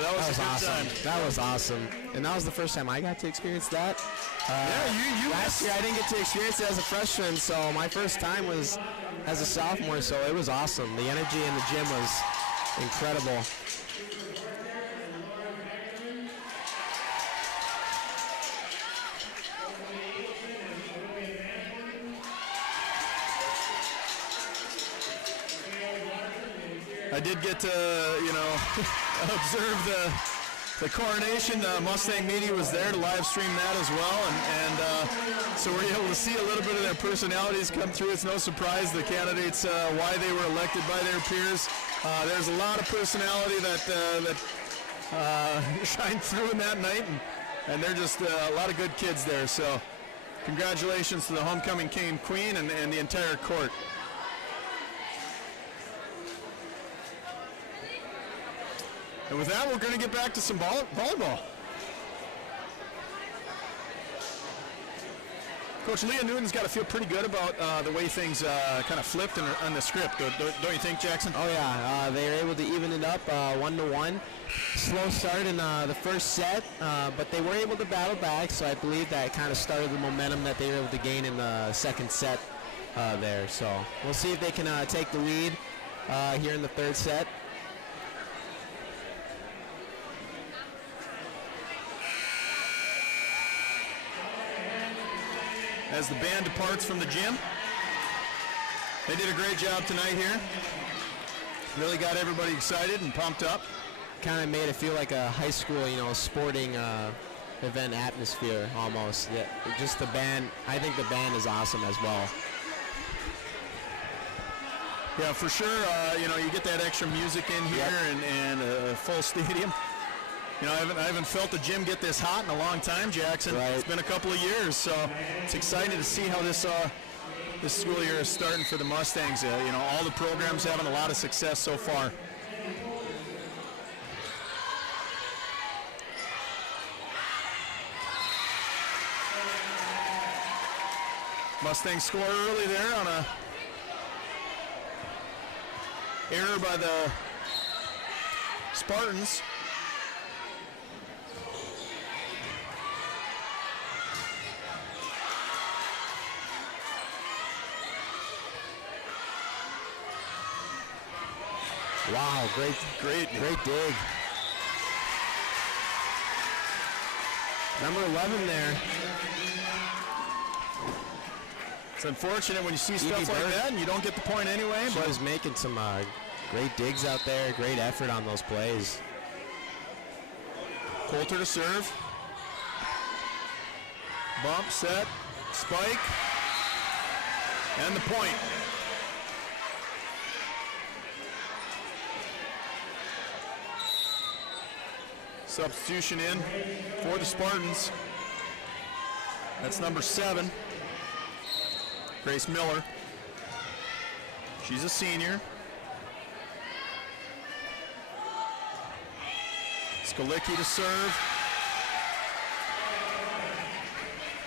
that was awesome. Time. That was awesome, and that was the first time I got to experience that. Last year I didn't get to experience it as a freshman, so my first time was as a sophomore. So it was awesome. The energy in the gym was incredible. I did get to, observe the coronation. Mustang Media was there to live stream that as well, and so we're able to see a little bit of their personalities come through. It's no surprise the candidates, why they were elected by their peers. There's a lot of personality that shined through in that night, and they're just a lot of good kids there. So congratulations to the homecoming king and queen and the entire court. And with that, we're going to get back to some volleyball. Coach Leah Newton's got to feel pretty good about the way things kind of flipped on the script, don't you think, Jackson? Oh yeah, they were able to even it up 1-1. Slow start in the first set, but they were able to battle back, so I believe that kind of started the momentum that they were able to gain in the second set there. So we'll see if they can take the lead here in the third set. As the band departs from the gym. They did a great job tonight here. Really got everybody excited and pumped up. Kind of made it feel like a high school, sporting event atmosphere almost. Yeah, just the band, I think the band is awesome as well. Yeah, for sure, you get that extra music in here. Yep. and a full stadium. I haven't felt the gym get this hot in a long time, Jackson. Right. It's been a couple of years, so it's exciting to see how this school year is starting for the Mustangs. All the programs having a lot of success so far. Mustangs score early there on a error by the Spartans. Wow, great dig. Number 11 there. It's unfortunate when you see stuff like that and you don't get the point anyway. She was making some great digs out there, great effort on those plays. Coulter to serve. Bump, set, spike, and the point. Substitution in for the Spartans. That's number 7, Grace Miller. She's a senior. Skolicki to serve.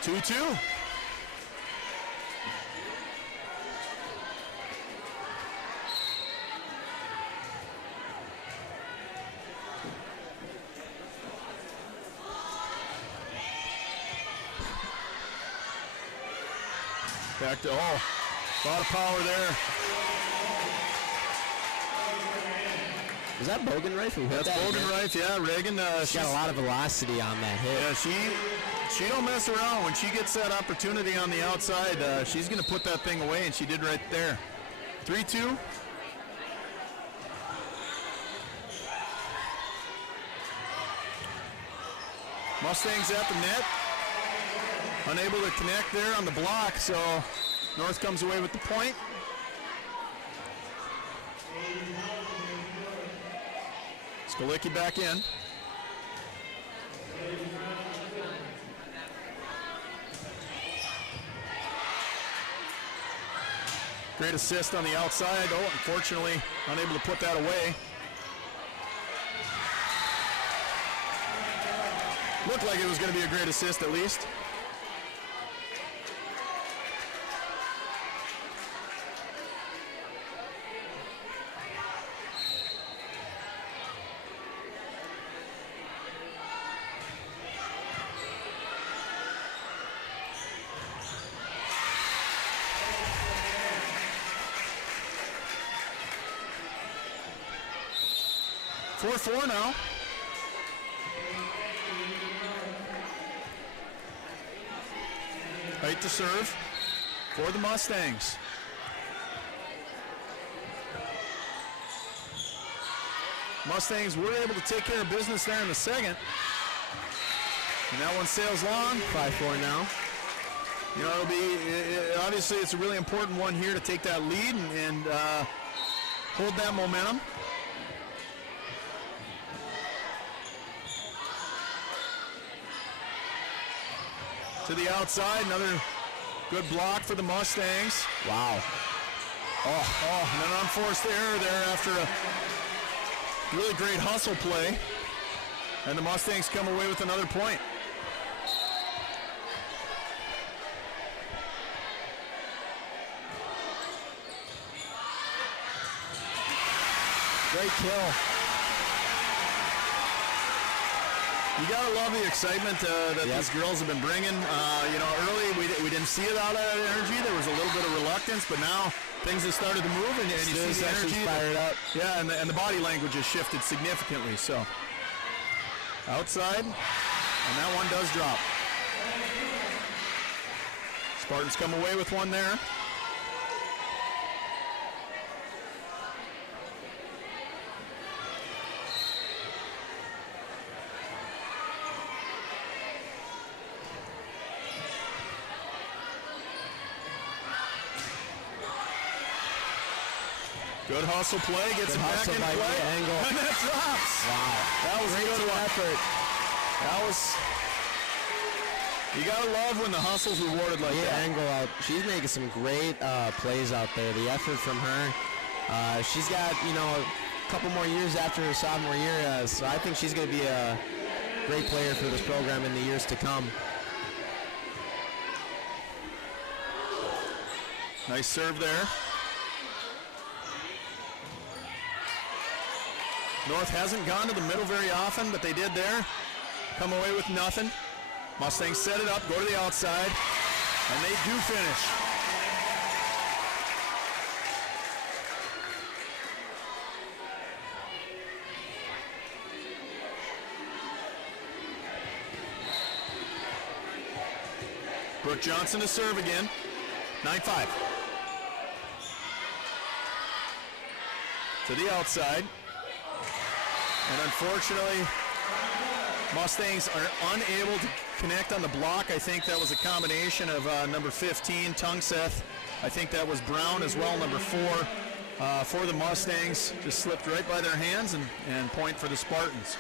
2-2. Back to, a lot of power there. Is that Bogenreif who hit that? That's Bogenreif, yeah. Reagan, she's got a lot of velocity on that hit. Yeah, she don't mess around. When she gets that opportunity on the outside, she's going to put that thing away, and she did right there. 3-2. Mustangs at the net. Unable to connect there on the block, so North comes away with the point. Skolicki back in. Great assist on the outside. Oh, unfortunately, unable to put that away. Looked like it was going to be a great assist at least. Four now. Height to serve for the Mustangs. Mustangs were able to take care of business there in the second. And that one sails long. 5-4 now. You know, it'll be, obviously it's a really important one here to take that lead and hold that momentum. To the outside, another good block for the Mustangs. Wow. Oh, and an unforced error there after a really great hustle play. And the Mustangs come away with another point. Great kill. You gotta love the excitement that these girls have been bringing. You know, early we didn't see a lot of that energy. There was a little bit of relucance, but now things have started to move, and you see the energy fired up. Yeah, and the body language has shifted significantly. So outside, and that one does drop. Spartans come away with one there. Good hustle play, gets it back in play, Angle. and that drops. Wow. That was Great a good effort. That was, you gotta love when the hustle's rewarded like that. Angle out. She's making some great plays out there. The effort from her. She's got, you know, a couple more years after her sophomore year, so I think she's going to be a great player for this program in the years to come. Nice serve there. North hasn't gone to the middle very often, but they did there. Come away with nothing. Mustangs set it up, go to the outside, and they do finish. Brooke Johnson to serve again. 9-5. To the outside. And unfortunately, Mustangs are unable to connect on the block. I think that was a combination of number 15, Tungseth. I think that was Brown as well, number 4 for the Mustangs. Just slipped right by their hands and point for the Spartans.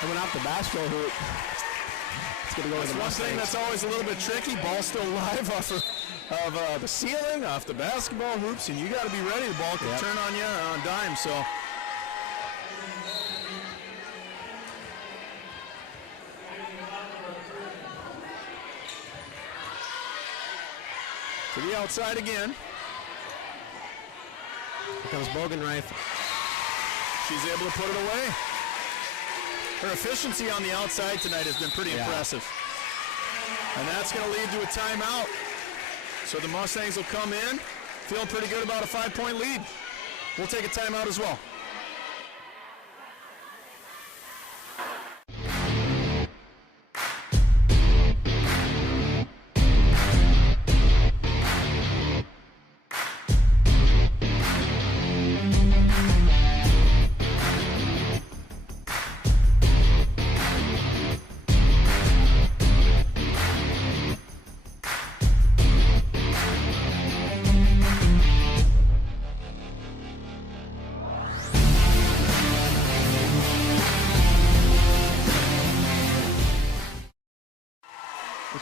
Coming off the basketball hoop. It's going to go to the One thing that's always a little bit tricky, ball still live off of the ceiling, off the basketball hoops, and you got to be ready. The ball can turn on you on a dime, so. To the outside again. Here comes Bogenreif. She's able to put it away. Her efficiency on the outside tonight has been pretty impressive. And that's going to lead to a timeout. So the Mustangs will come in, feeling pretty good about a 5-point lead. We'll take a timeout as well.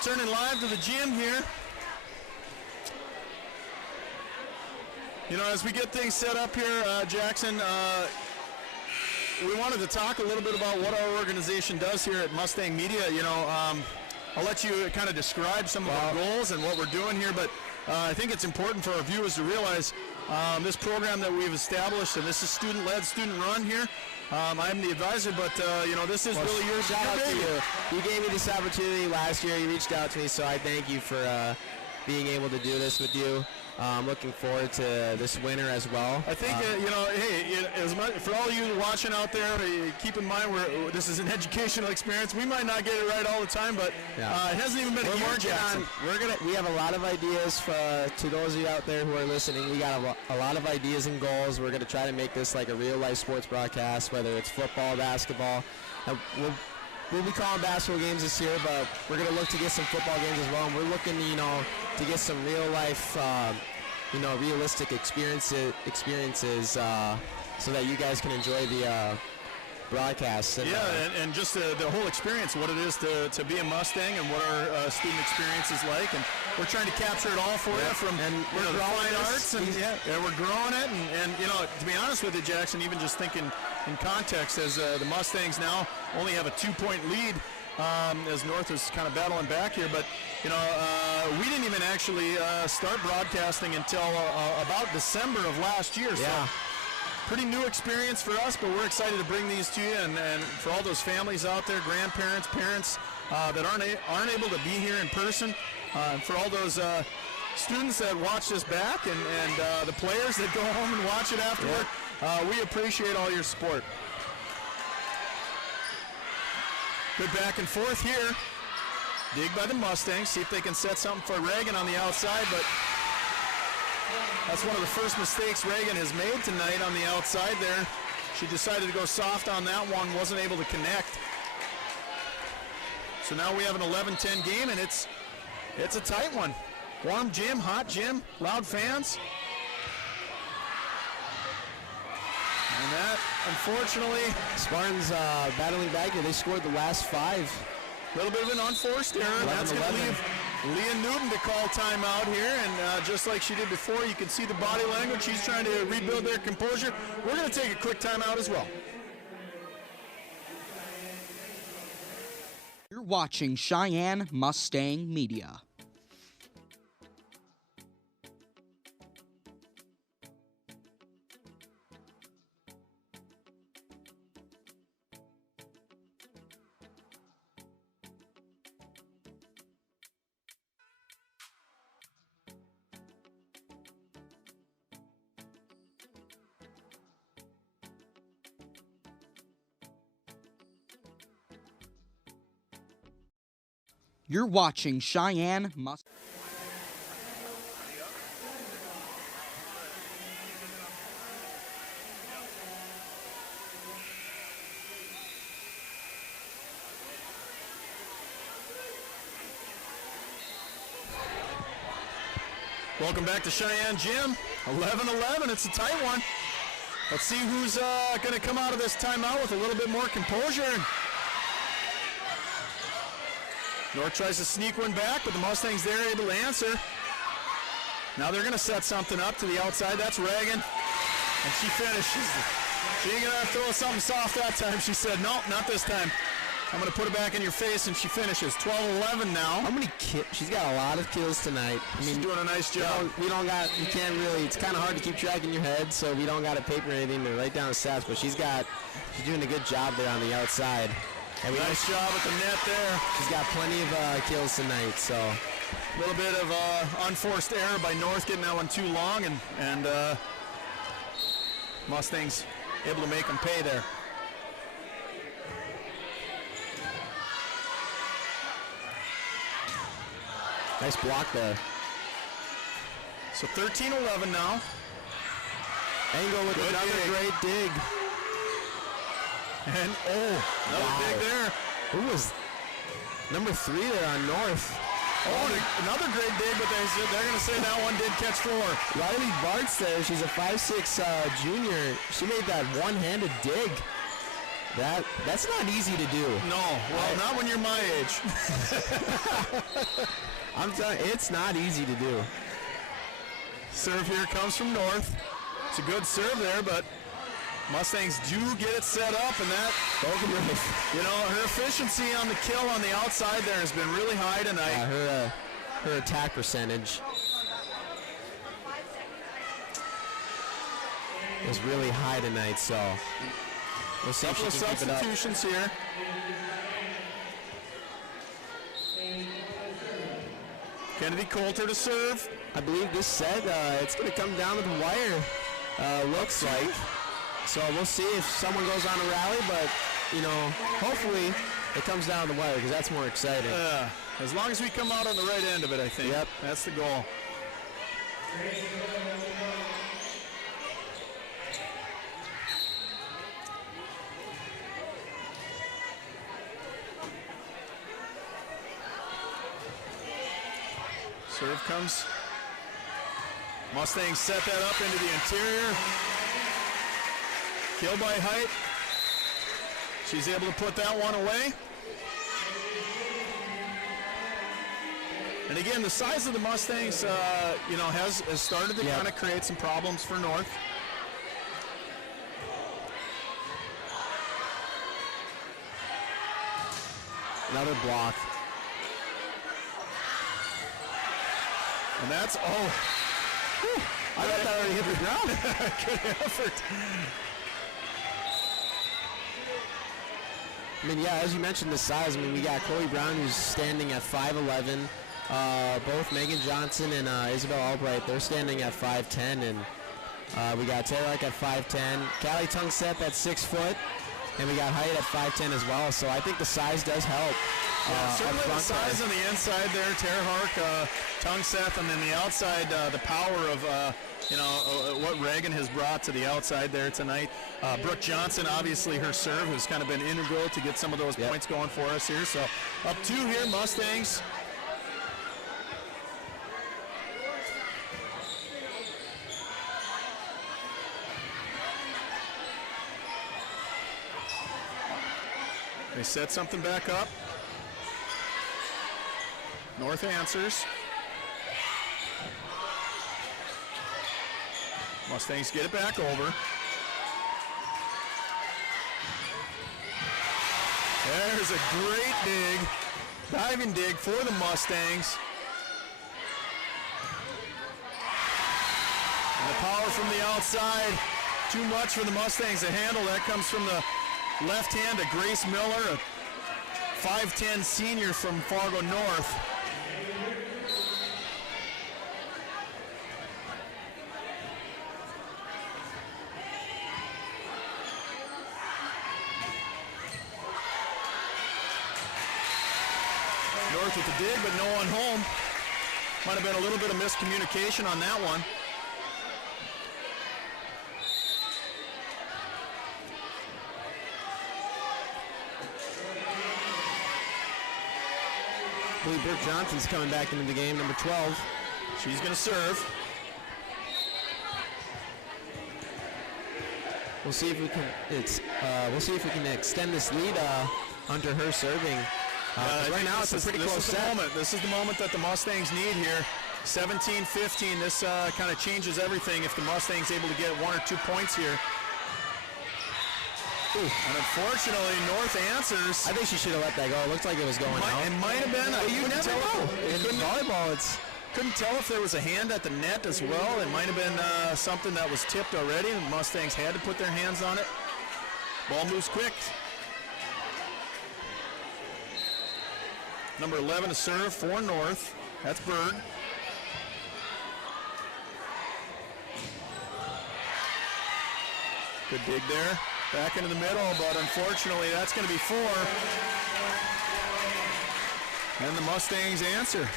Returning live to the gym here. You know, as we get things set up here, Jackson, we wanted to talk a little bit about what our organization does here at Mustang Media. You know, I'll let you kind of describe some of our goals and what we're doing here, but I think it's important for our viewers to realize this program that we've established, and this is student-led, student-run here. I'm the advisor, but you know, this is really your shout out to you. You gave me this opportunity last year. You reached out to me, so I thank you for being able to do this with you. I'm looking forward to this winter as well. I think, for all you watching out there, keep in mind this is an educational experience. We might not get it right all the time, but it hasn't even been a year, Jackson. We have a lot of ideas to those of you out there who are listening. We got a lot of ideas and goals. We're going to try to make this like a real-life sports broadcast, whether it's football, basketball. We'll be calling basketball games this year, but we're going to look to get some football games as well. And we're looking, to get some real-life, realistic experiences so that you guys can enjoy the broadcast. And just the whole experience, what it is to be a Mustang and what our student experience is like. And we're trying to capture it all for you from the fine arts. And we're growing it. And to be honest with you, Jackson, even just thinking in context, as the Mustangs now only have a 2-point lead, as North is kind of battling back here. But, we didn't even actually start broadcasting until about December of last year. So pretty new experience for us, but we're excited to bring these to you. And for all those families out there, grandparents, parents that aren't able to be here in person, and for all those students that watch this back and the players that go home and watch it afterward, we appreciate all your support. Good back and forth here. Dig by the Mustangs. See if they can set something for Reagan on the outside, but that's one of the first mistakes Reagan has made tonight on the outside there. She decided to go soft on that one, wasn't able to connect. So now we have an 11-10 game, and it's a tight one. Warm gym, hot gym, loud fans. And that, unfortunately, Spartans battling back here. They scored the last 5. A little bit of an unforced error. That's going to leave Leah Newton to call timeout here. And just like she did before, you can see the body language. She's trying to rebuild their composure. We're going to take a quick timeout as well. You're watching Sheyenne Mustang Media. You're watching Sheyenne Mustang. Welcome back to Sheyenne Gym. 11-11. It's a tight one. Let's see who's going to come out of this timeout with a little bit more composure. North tries to sneak one back, but the Mustangs there able to answer. Now they're going to set something up to the outside. That's Reagan. And she finishes. She ain't going to throw something soft that time. She said, nope, not this time. I'm going to put it back in your face, and she finishes. 12-11 now. How many kills? She's got a lot of kills tonight. She's doing a nice job. You can't really, it's kind of hard to keep track in your head, so we don't got a paper or anything to write down stats, but she's doing a good job there on the outside. And nice job at the net there. She's got plenty of kills tonight, so. A little bit of unforced error by North getting that one too long, and Mustangs able to make them pay there. Nice block there. So 13-11 now. Engel with another great dig. And, another dig there. Who was number 3 there on North? Another great dig, but they're going to say that one did catch 4. Riley Bartz there. She's a 5'6" junior. She made that one-handed dig. That's not easy to do. No, well, not when you're my age. I'm telling you, it's not easy to do. Serve here comes from North. It's a good serve there, but Mustangs do get it set up, and that, her efficiency on the kill on the outside there has been really high tonight. Her attack percentage is really high tonight, so we'll see if she can keep it up. Substitutions here. Kennedy Coulter to serve. I believe this set, it's going to come down to the wire, looks like. So we'll see if someone goes on a rally, but, you know, hopefully it comes down to the wire because that's more exciting. As long as we come out on the right end of it, I think. Yep. That's the goal. Serve comes. Mustangs set that up into the interior. Kill by height. She's able to put that one away. And again, the size of the Mustangs, you know, has started to kind of create some problems for North. Another block. And that's, oh. Whew, I thought that already hit the ground. Good effort. I mean, yeah, as you mentioned the size, I mean, we got Chloe Brown who's standing at 5'11". Both Megan Johnson and Isabel Albright, they're standing at 5'10", and we got Taylor at 5'10", Callie Tungseth at 6 foot, and we got Height at 5'10" as well. So I think the size does help. Certainly the size on the inside there, Tara Hark, Tungseth, and then the outside, the power of, you know, what Reagan has brought to the outside there tonight. Brooke Johnson, obviously her serve has kind of been integral to get some of those points going for us here. So up 2 here, Mustangs. They set something back up. North answers. Mustangs get it back over. There's a great dig, diving dig for the Mustangs. And the power from the outside, too much for the Mustangs to handle. That comes from the left hand of Grace Miller, a 5'10" senior from Fargo North. North with the dig, but no one home. Might have been a little bit of miscommunication on that one. I believe Brooke Johnson's coming back into the game, number 12. She's going to serve. We'll see if we can. We'll see if we can extend this lead under her serving. Right now, it's a pretty close set. This is the moment that the Mustangs need here. 17-15. This kind of changes everything if the Mustangs able to get 1 or 2 points here. Ooh. And unfortunately, North answers. I think she should have let that go. It looked like it was going out. It might have been. You never know. In volleyball, couldn't tell if there was a hand at the net as well. It might have been something that was tipped already, and the Mustangs had to put their hands on it. Ball moves quick. Number 11 to serve for North. That's Berg. Good dig there. Back into the middle, but unfortunately that's going to be 4. And the Mustangs answer.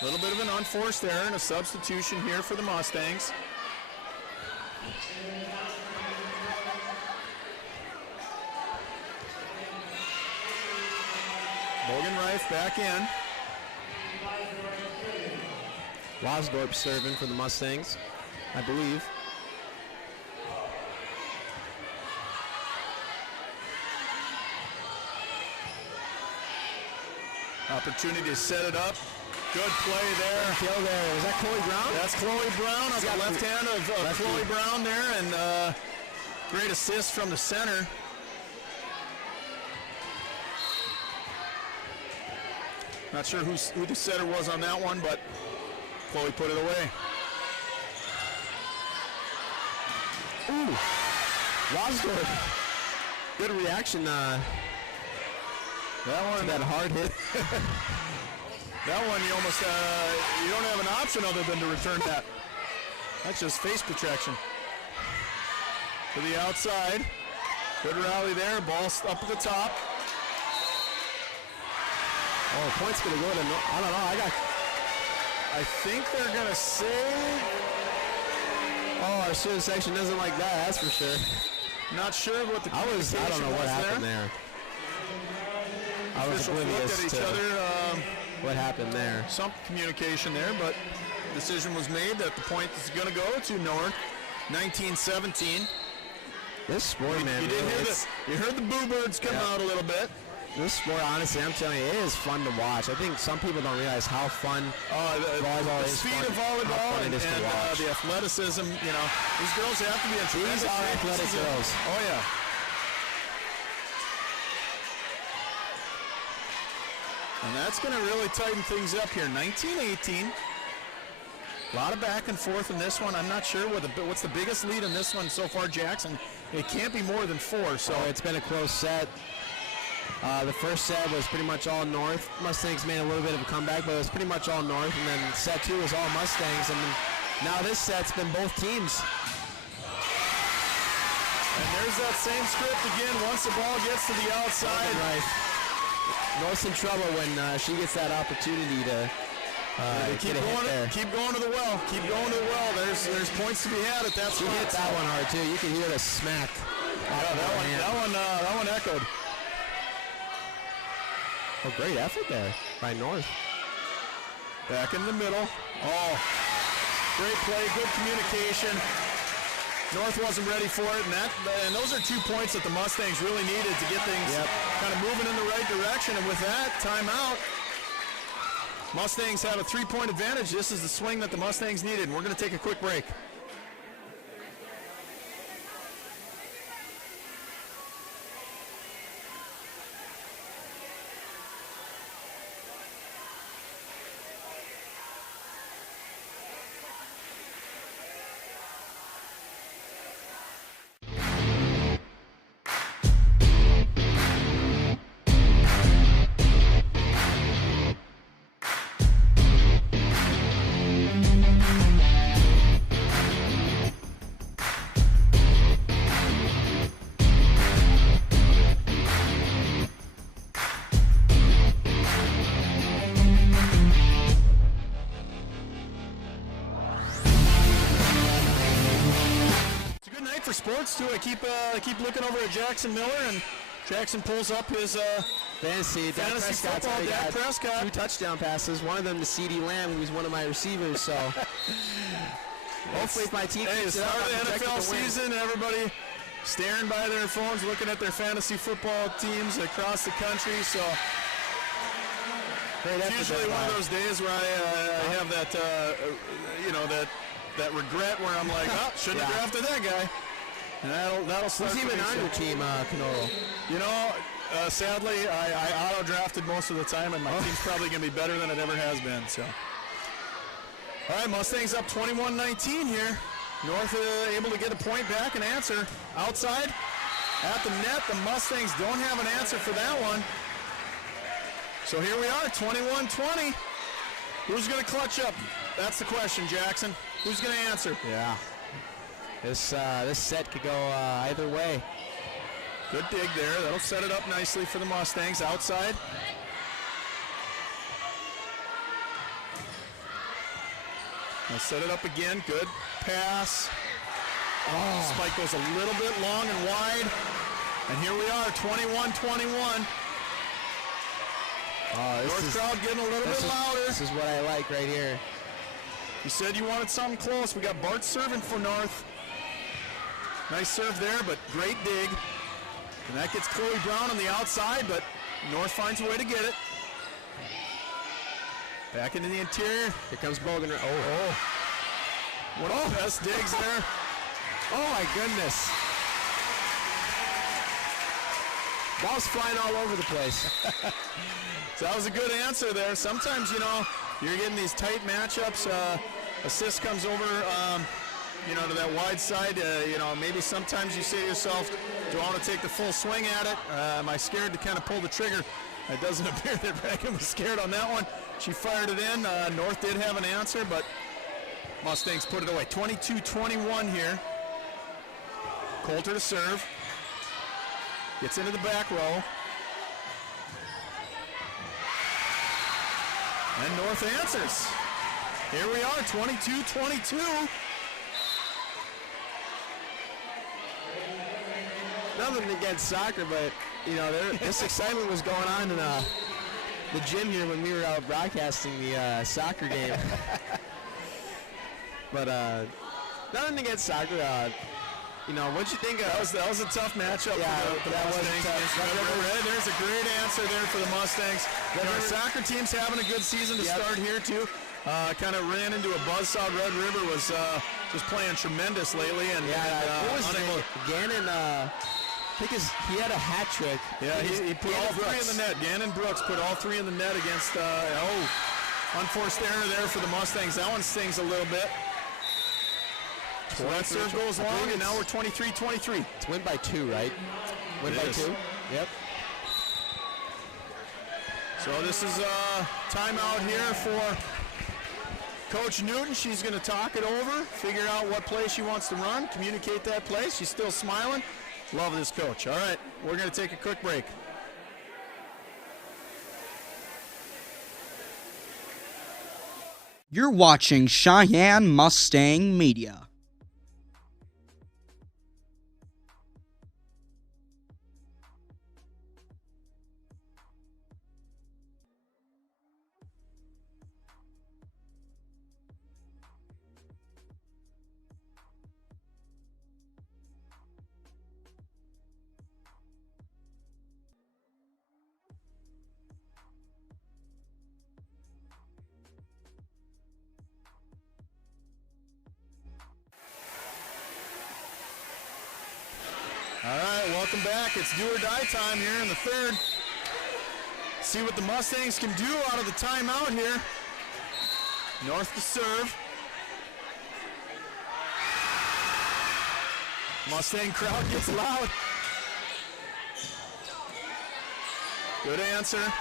A little bit of an unforced error and a substitution here for the Mustangs. Logan Reif back in. Wasdorp serving for the Mustangs, I believe. Opportunity to set it up. Good play there. Kill there. Was that Chloe Brown? That's Chloe Brown on the left hand of Chloe Brown there, and great assist from the center. Not sure who the setter was on that one, but Chloe put it away. Ooh, Wasdorp. Good reaction. That one, that hard hit. That one you almost, you don't have an option other than to return that. That's just face protection. To the outside. Good rally there. Ball up at the top. Oh, point's going to go to, I don't know. I think they're going to say. Oh, our student section doesn't like that, that's for sure. Not sure what the communication I don't know what was happened there. I was oblivious at each to other. what happened there. Some communication there, but decision was made that the point is going to go to North. 19-17. This sport, man. You heard the boo birds come out a little bit. This sport, honestly, I'm telling you, it is fun to watch. I think some people don't realize how fun volleyball is. The speed of volleyball and the athleticism, you know, these girls have to be in tremendous shape. These are athletic girls. Oh, yeah. And that's going to really tighten things up here. 19-18. A lot of back and forth in this one. I'm not sure what's the biggest lead in this one so far, Jackson. It can't be more than 4. So it's been a close set. The first set was pretty much all North. Mustangs made a little bit of a comeback, but it was pretty much all North. And then set 2 was all Mustangs. And now this set's been both teams. And there's that same script again. Once the ball gets to the outside. Right. North's in trouble when she gets that opportunity to keep going to the well. Keep going to the well. There's points to be had at that spot. She hit that one hard too. You can hear the smack. That one echoed. Oh, great effort there by North. Back in the middle. Oh, great play, good communication. North wasn't ready for it, and those are 2 points that the Mustangs really needed to get things kind of moving in the right direction. And with that, timeout. Mustangs have a 3-point advantage. This is the swing that the Mustangs needed. And we're going to take a quick break. Sports too. I keep looking over at Jackson Miller, and Jackson pulls up his fantasy football. Dak Prescott. 2 touchdown passes. One of them to C.D. Lamb, who's one of my receivers. So hopefully, if my team it's the start of the NFL season, everybody staring by their phones, looking at their fantasy football teams across the country. So it's usually one of those days where I have that that regret where I'm like, oh, shouldn't have drafted that guy. And that'll start. Who's even on your team, Canolo? You know, sadly, I auto-drafted most of the time, and my team's probably going to be better than it ever has been. So, all right, Mustangs up 21-19 here. North able to get a point back and answer. Outside, at the net, the Mustangs don't have an answer for that one. So here we are, 21-20. Who's going to clutch up? That's the question, Jackson. Who's going to answer? Yeah. This set could go either way. Good dig there. That'll set it up nicely for the Mustangs. Outside. They'll set it up again. Good pass. Oh. Spike goes a little bit long and wide. And here we are, 21-21. North crowd getting a little bit louder. This is what I like right here. You said you wanted something close. We got Bart serving for North. Nice serve there, but great dig. And that gets Chloe Brown on the outside, but North finds a way to get it. Back into the interior. Here comes Bogan. One of the best digs there. Oh my goodness. Ball's flying all over the place. So that was a good answer there. Sometimes, you know, you're getting these tight matchups. Assist comes over, to that wide side. Maybe sometimes you say to yourself, do I want to take the full swing at it? Am I scared to kind of pull the trigger? It doesn't appear that Bracken was scared on that one. She fired it in. North did have an answer, but Mustangs put it away. 22-21 here. Coulter to serve. Gets into the back row. And North answers. Here we are, 22-22. Nothing against soccer, but you know, this excitement was going on in the gym here when we were out broadcasting the soccer game. But nothing against soccer. You know, what'd you think of? That was a tough matchup for the that was Mustangs. tough. There's a great answer there for the Mustangs. Our soccer team's having a good season to start here too. Kind of ran into a buzzsaw. Red River was just playing tremendous lately, and what was Gannon? I think he had a hat trick. Yeah, he put all three in the net. Gannon Brooks put all three in the net against. Unforced error there for the Mustangs. That one stings a little bit. So that serve goes long, and now we're 23-23. It's win by 2, right? Win by 2? Yep. So this is a timeout here for Coach Newton. She's going to talk it over, figure out what play she wants to run, communicate that play. She's still smiling. Love this coach. All right, we're going to take a quick break. You're watching Cheyenne Mustang Media. All right, welcome back. It's do or die time here in the third. See what the Mustangs can do out of the timeout here. North to serve. Mustang crowd gets loud. Good answer.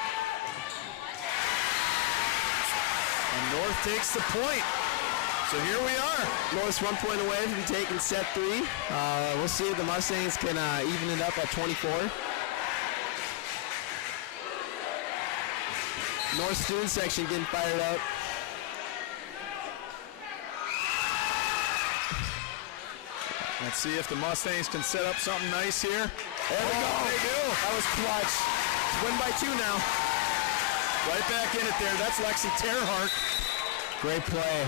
And North takes the point. So here we are. North's 1 point away from taking set 3. We'll see if the Mustangs can even it up at 24. North student section getting fired up. Let's see if the Mustangs can set up something nice here. There we go. They do. That was clutch. Win by 2 now. Right back in it there. That's Lexi Terhart. Great play.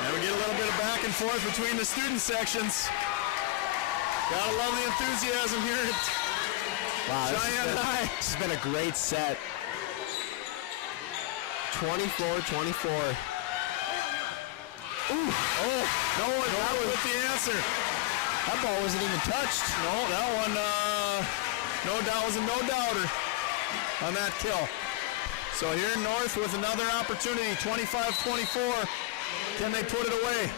And we get a little bit of back and forth between the student sections. Gotta love the enthusiasm here at Cheyenne High. This has been a great set. 24-24. Ooh, oh, no one out with the answer. That ball wasn't even touched. No, that one, was a no-doubter on that kill. So here North with another opportunity, 25-24. Can they put it away?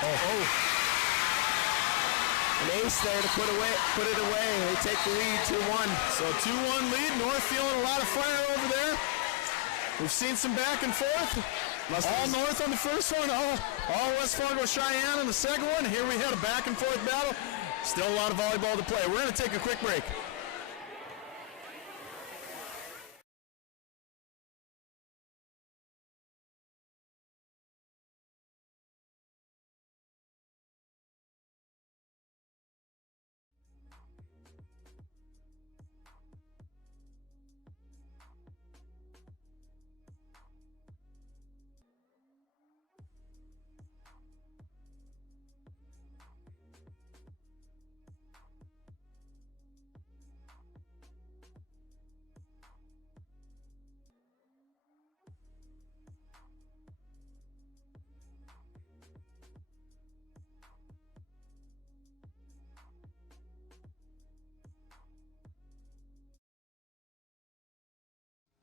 Oh. An ace there to put it away. They take the lead 2-1. So 2-1 lead. North feeling a lot of fire over there. We've seen some back and forth. All North on the first one, all West Fargo Cheyenne on the second one. Here we had a back and forth battle. Still a lot of volleyball to play. We're going to take a quick break.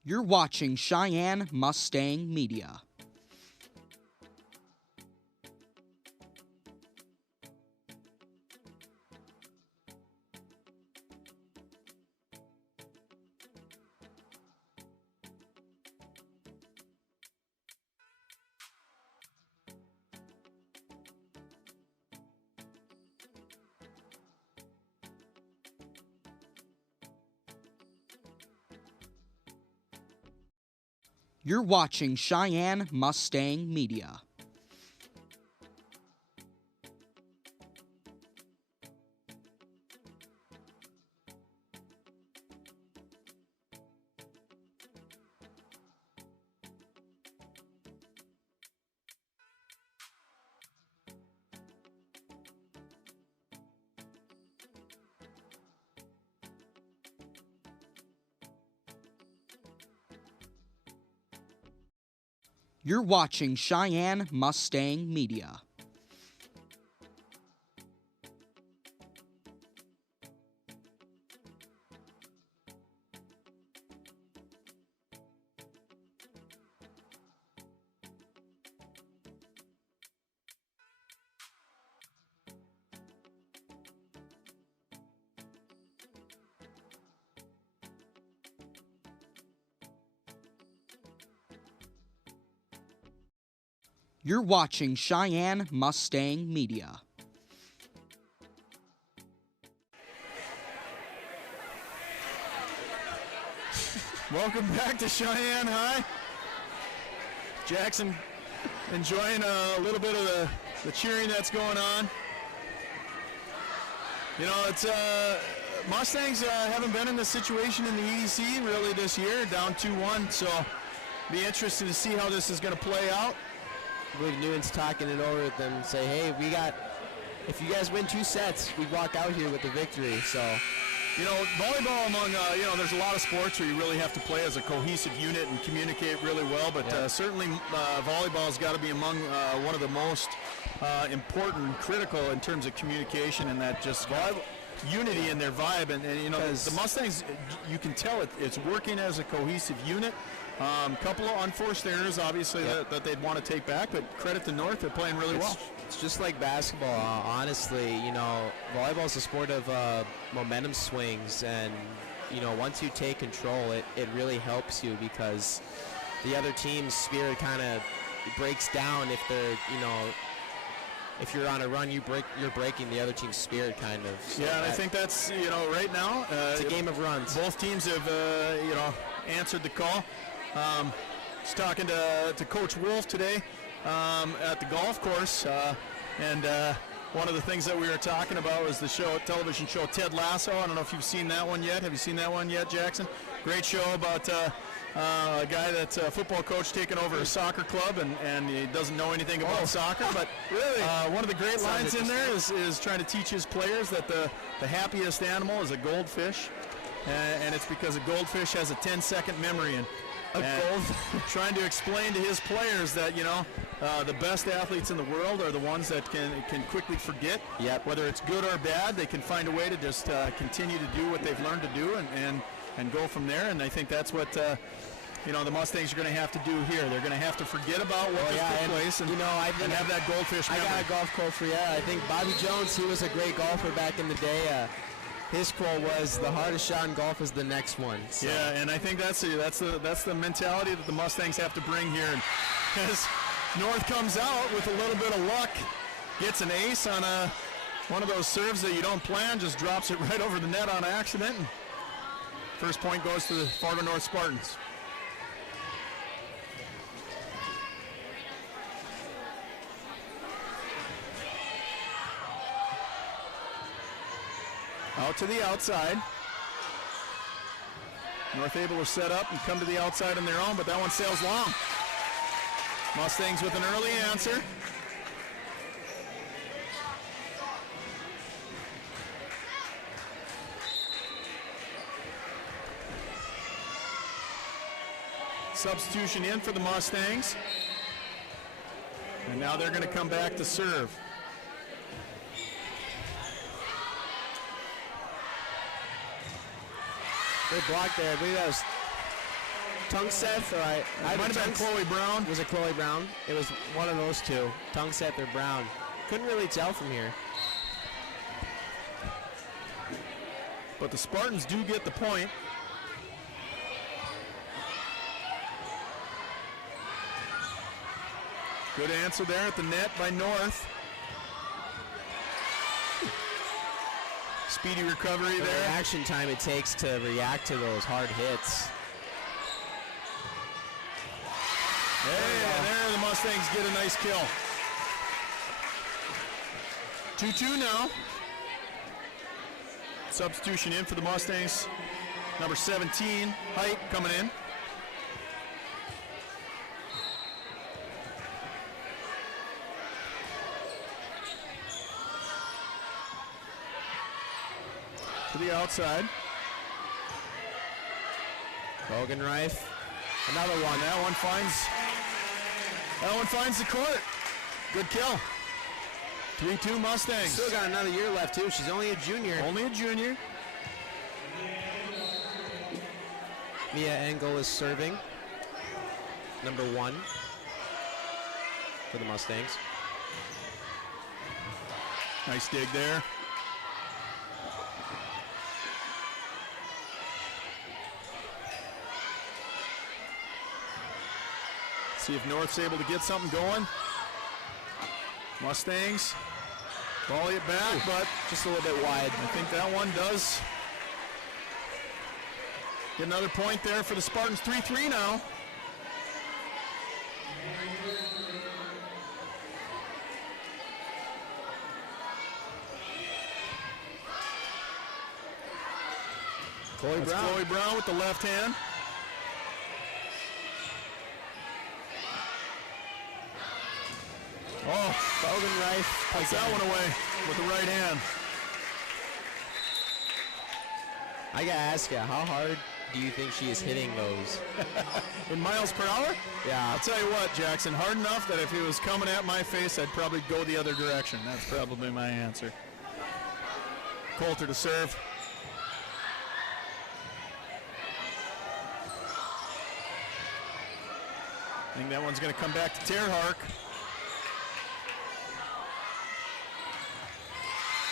You're watching Cheyenne Mustang Media. You're watching Sheyenne Mustang Media. You're watching Sheyenne Mustang Media. You're watching Sheyenne Mustang Media. Welcome back to Cheyenne High. Jackson enjoying a little bit of the cheering that's going on. You know, it's Mustangs haven't been in this situation in the EDC really this year, down 2-1, so be interested to see how this is going to play out. I believe Newton's talking it over with them and say, hey, if you guys win 2 sets, we walk out here with the victory. So, you know, Volleyball among, there's a lot of sports where you really have to play as a cohesive unit and communicate really well, but certainly Volleyball's got to be among one of the most important and critical in terms of communication, and that just unity in their vibe. And you know, the Mustangs, you can tell it's working as a cohesive unit. Couple of unforced errors, obviously, that they'd want to take back, but credit to North, they're playing really well. It's just like basketball, honestly. You know, volleyball is a sport of momentum swings, and, you know, once you take control, it really helps you, because the other team's spirit kind of breaks down if they're, you know, if you're on a run, you're breaking the other team's spirit, kind of. So yeah, and I think that's, you know, right now, it's a game of runs. Both teams have, you know, answered the call. Was talking to Coach Wolf today at the golf course, and one of the things that we were talking about was the television show Ted Lasso. I don't know if you've seen that one yet. Have you seen that one yet, Jackson? Great show about a guy that's a football coach taking over a soccer club, and he doesn't know anything about soccer. But really, one of the great lines in there is trying to teach his players that the happiest animal is a goldfish, and it's because a goldfish has a 10-second memory. And trying to explain to his players that, you know, the best athletes in the world are the ones that can quickly forget. Whether it's good or bad, they can find a way to just continue to do what they've learned to do and go from there. And I think that's what you know, the Mustangs are going to have to do here. They're going to have to forget about what took place and, you know, and have that goldfish memory. I got a golf quote for you. I think Bobby Jones, he was a great golfer back in the day. His quote was, "The hardest shot in golf is the next one." So. Yeah, and I think that's the mentality that the Mustangs have to bring here. And as North comes out with a little bit of luck, gets an ace on one of those serves that you don't plan, just drops it right over the net on accident. And first point goes to the Fargo North Spartans. Out to the outside. North able to set up and come to the outside on their own, but that one sails long. Mustangs with an early answer. Substitution in for the Mustangs. And now they're going to come back to serve. Good block there. I believe that was Tungseth, or it might have been Chloe Brown. Was it Chloe Brown? It was one of those two, Tungseth or Brown. Couldn't really tell from here. But the Spartans do get the point. Good answer there at the net by North. Speedy recovery there. The reaction time it takes to react to those hard hits. Mustangs get a nice kill. 2-2 now. Substitution in for the Mustangs. Number 17, Height, coming in. To the outside. Bogenreif. Another one. That one finds the court. Good kill. 3-2 Mustangs. Still got another year left too. She's only a junior. Only a junior. Mia Engel is serving. Number 1 for the Mustangs. Nice dig there. See if North's able to get something going. Mustangs volley it back, but Just a little bit wide. I think that one does get another point there for the Spartans. 3-3 now. Chloe That's Brown. Chloe Brown with the left hand. Oh, Bogenreif. takes that one away with the right hand. I gotta ask you, how hard do you think she is hitting those? In miles per hour? Yeah. I'll tell you what, Jackson, hard enough that if it was coming at my face, I'd probably go the other direction. That's probably my answer. Coulter to serve. I think that one's going to come back to Terhark.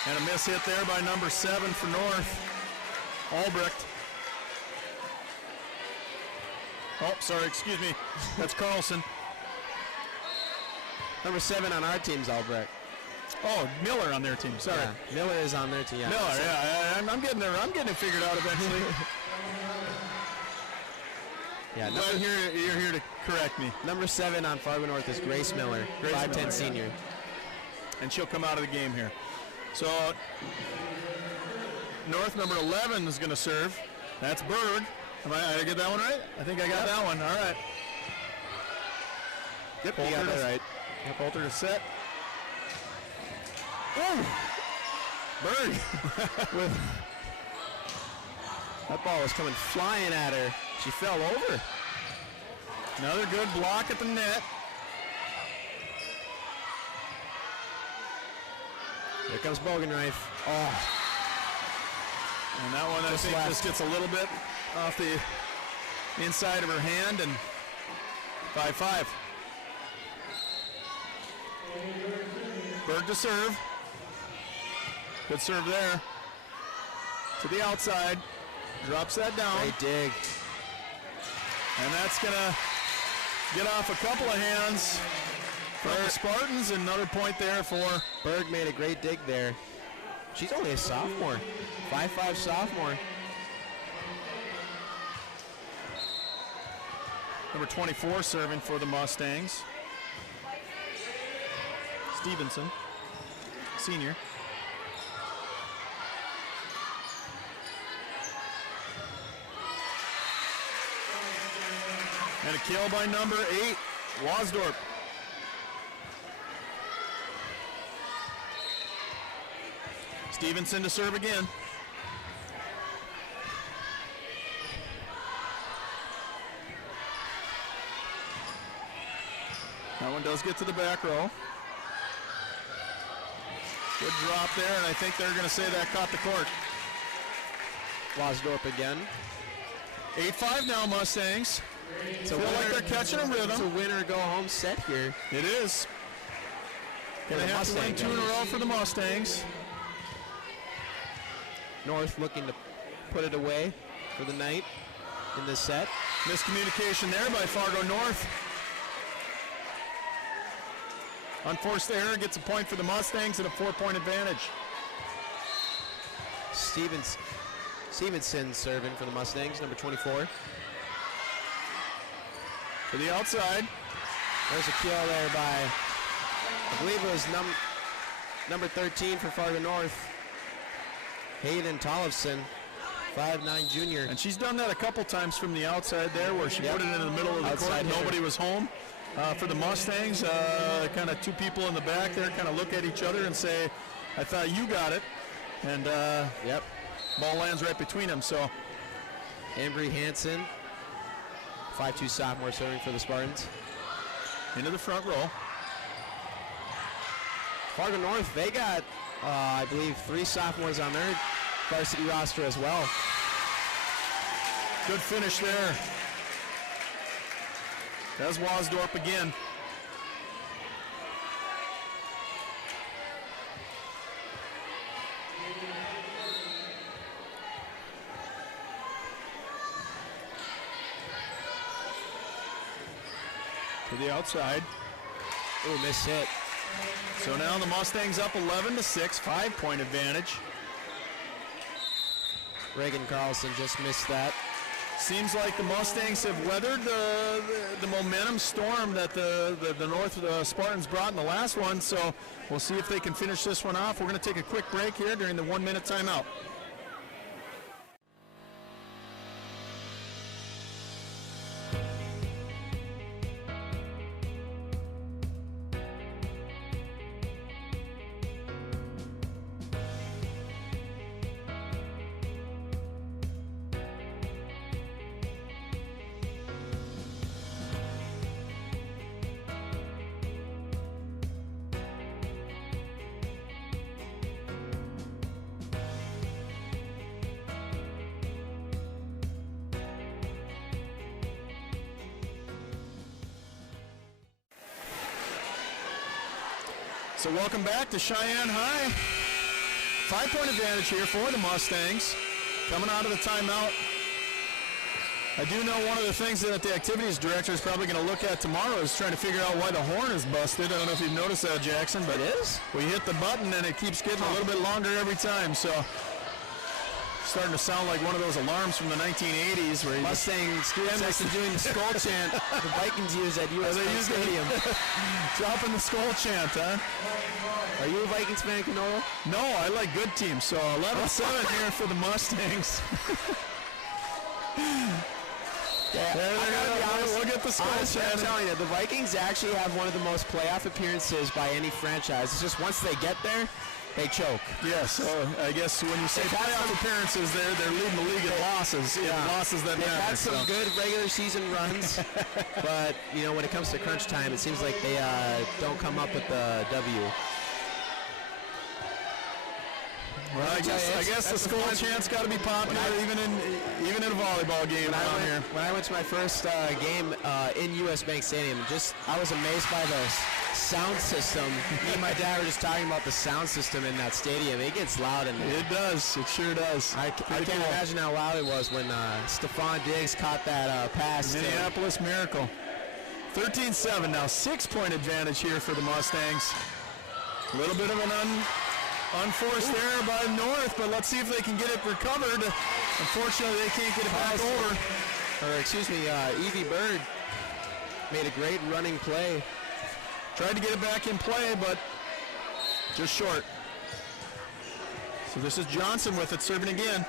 And a miss hit there by number 7 for North. Albrecht. Oh, sorry, excuse me. That's Carlson. Number 7 on our team's Albrecht. Oh, Miller on their team. Sorry. Yeah, Miller is on their team. Yeah. Miller, yeah. I'm getting there. I'm getting it figured out eventually. Yeah. Glad you're here to correct me. Number 7 on Fargo North is Grace Miller, Grace 5'10" Miller, yeah. senior. And she'll come out of the game here. So North number 11 is going to serve. That's Berg. Did I get that one right? I think I got that one. All right. Yep, you got that right. Coulter to set. Ooh. Berg. That ball was coming flying at her. She fell over. Another good block at the net. Here comes Bogenreif. Oh, And that one, I Just think, left. just gets a little bit off the inside of her hand, and 5-5. Berg to serve. Good serve there. To the outside. Drops that down. great dig. And that's going to get off a couple of hands from the Spartans. Another point there for Berg made a great dig there. She's only a sophomore. 5'5" sophomore. number 24 serving for the Mustangs. Stevenson, senior. And a kill by number 8, Wasdorp. Stevenson to serve again. That one does get to the back row. Good drop there, and I think they're going to say that caught the court. Wasdorp again. 8-5 now, Mustangs. Feel like they're catching a rhythm. It's a winner go home set here. It is. Going to the have to win Mustangs. 2 in a row for the Mustangs. North looking to put it away for the night in this set. Miscommunication there by Fargo North. Unforced error gets a point for the Mustangs and a 4-point advantage. Stevenson serving for the Mustangs, number 24. To the outside. There's a kill there by, I believe it was number 13 for Fargo North, Hayden Tollefson, 5'9" junior. And she's done that a couple times from the outside there where she put it in the middle of the court and nobody was home. For the Mustangs, kind of two people in the back there kind of look at each other and say, I thought you got it. And ball lands right between them. So Embry Hansen, 5'2" sophomore serving for the Spartans. Into the front row. Fargo North, they got, I believe, 3 sophomores on their varsity roster as well. Good finish there. That's Wasdorp again. To the outside. Ooh, missed hit. So now the Mustangs up 11-6, 5-point advantage. Reagan Carlson just missed that. Seems like the Mustangs have weathered the momentum storm that the North Spartans brought in the last one, so we'll see if they can finish this one off. We're going to take a quick break here during the 1-minute timeout. So welcome back to Cheyenne High. 5-point advantage here for the Mustangs. Coming out of the timeout. I do know one of the things that the activities director is probably going to look at tomorrow is trying to figure out why the horn is busted. I don't know if you've noticed that, Jackson, but it is. We hit the button and it keeps getting a little bit longer every time. So starting to sound like one of those alarms from the 1980s where Mustangs actually doing the skull chant the Vikings use at US Bank Stadium. Dropping the skull chant, huh? Are you a Vikings fan, Canola? No, I like good teams. So 11-7 here for the Mustangs. We'll get the skull chant. I'm telling you, the Vikings actually have one of the most playoff appearances by any franchise. It's just once they get there, they choke. Yes, so I guess when you say playoff appearances, they're leading the league in losses. Losses that matter. They've had some good regular season runs, but you know when it comes to crunch time, it seems like they don't come up with the W. Well, I guess the skull chant's got to be popular even in a volleyball game around here. When I went to my first game in US Bank Stadium, I was amazed by the sound system. Me and my dad were just talking about the sound system in that stadium. It gets loud in there. It does. It sure does. I can't imagine how loud it was when Stephon Diggs caught that pass. Minneapolis Miracle. 13-7 now. 6-point advantage here for the Mustangs. A little bit of an unforced error by North, but let's see if they can get it recovered. Unfortunately, they can't get it back over. Or excuse me, Evie Bird made a great running play. Tried to get it back in play, but just short. So this is Johnson with it, serving again.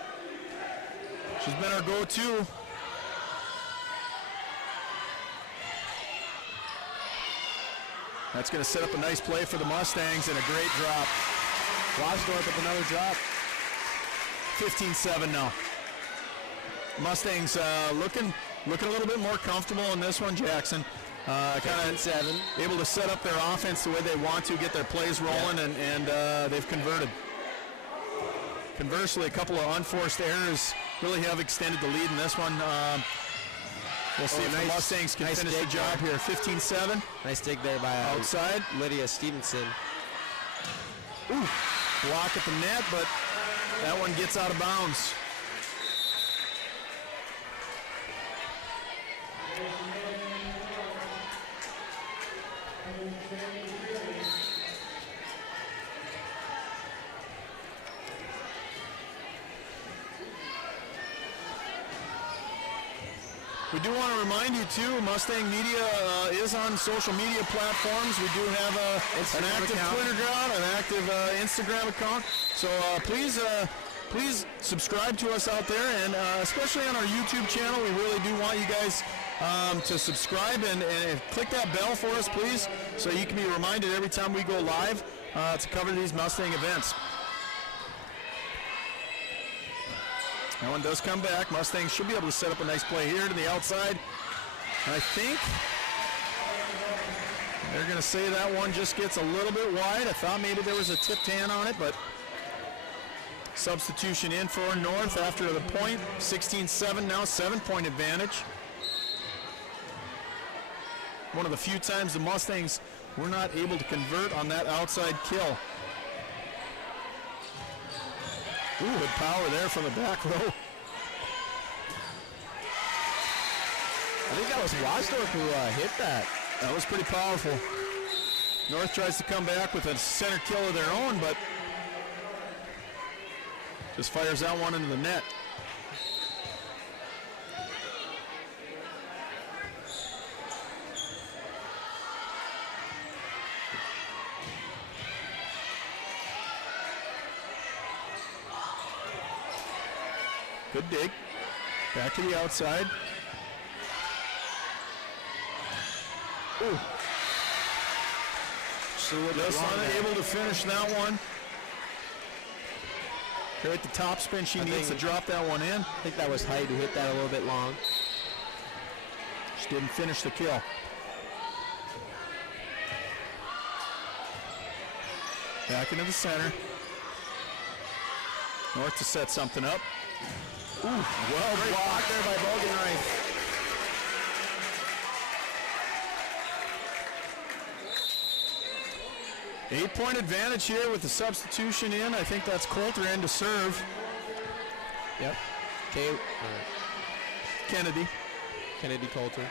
She's been our go-to. That's going to set up a nice play for the Mustangs and a great drop. Wasdorp with another drop. 15-7 now. Mustangs looking a little bit more comfortable in this one, Jackson. Kind of able to set up their offense the way they want to, get their plays rolling, and they've converted. Conversely, a couple of unforced errors really have extended the lead in this one. We'll see if the Mustangs can finish the job here. 15-7. Nice dig there by outside Lydia Stevenson. Ooh, block at the net, but that one gets out of bounds. We do want to remind you too, Mustang Media is on social media platforms. We do have an active Twitter account, an active Instagram account. So please subscribe to us out there, and especially on our YouTube channel. We really do want you guys to subscribe and click that bell for us, please, so you can be reminded every time we go live to cover these Mustang events. That one does come back. Mustangs should be able to set up a nice play here to the outside. And I think they're going to say that one just gets a little bit wide. I thought maybe there was a tipped hand on it, but substitution in for North after the point. 16-7 now, 7-point advantage. One of the few times the Mustangs were not able to convert on that outside kill. Ooh, good power there from the back row. I think that was Wasdorf who hit that. That was pretty powerful. North tries to come back with a center kill of their own, but just fires that one into the net. Good dig. Back to the outside. Ooh. Just unable to finish that one. Here at the top spin, she needs to drop that one in. I think that was Hyde who hit that a little bit long. She didn't finish the kill. Back into the center. North to set something up. Ooh, well blocked there by Bogenreich. Eight-point advantage here with the substitution in. I think that's Coulter in to serve. Yep. Kennedy Coulter.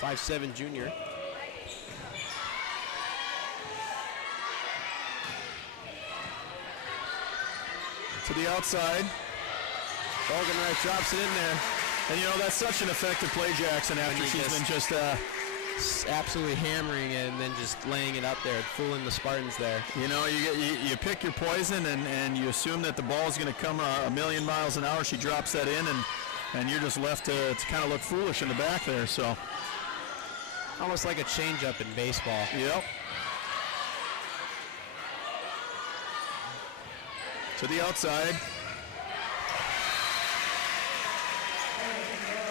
5'7" junior. To the outside. Bogenreich drops it in there. And you know, that's such an effective play, Jackson, after she's been just absolutely hammering it and then just laying it up there, fooling the Spartans there. You know, you pick your poison and you assume that the ball is going to come a million miles an hour. She drops that in, and you're just left to kind of look foolish in the back there. So almost like a changeup in baseball. Yep. To the outside.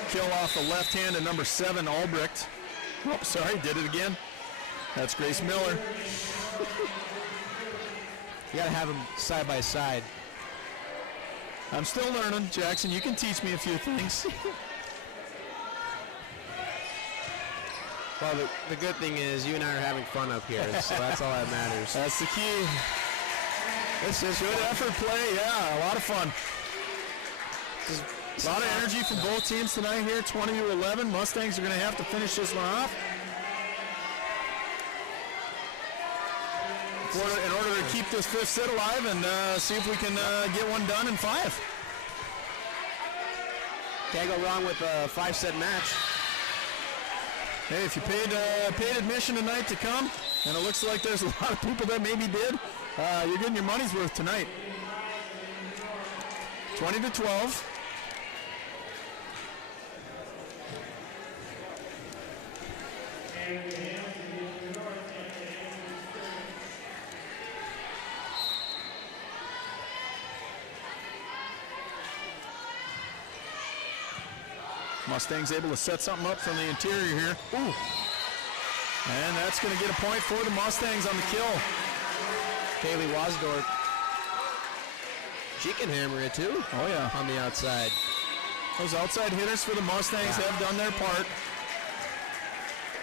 Kill off the left hand of number 7, Albrecht. Oh, sorry, did it again. That's Grace Miller. You gotta have them side by side. I'm still learning, Jackson. You can teach me a few things. Well, the good thing is you and I are having fun up here, so that's all that matters. That's the key. This is good effort play, yeah, a lot of fun. A lot of energy from both teams tonight here, 20-11. Mustangs are going to have to finish this one off in order to keep this 5th set alive and see if we can get one done in 5. Can't go wrong with a 5-set match. Hey, if you paid admission tonight to come, and it looks like there's a lot of people that maybe did, you're getting your money's worth tonight. 20-12. Mustangs able to set something up from the interior here. Ooh. And that's going to get a point for the Mustangs on the kill. Kaylee Wasdorf. She can hammer it too. Oh yeah. On the outside. Those outside hitters for the Mustangs have done their part.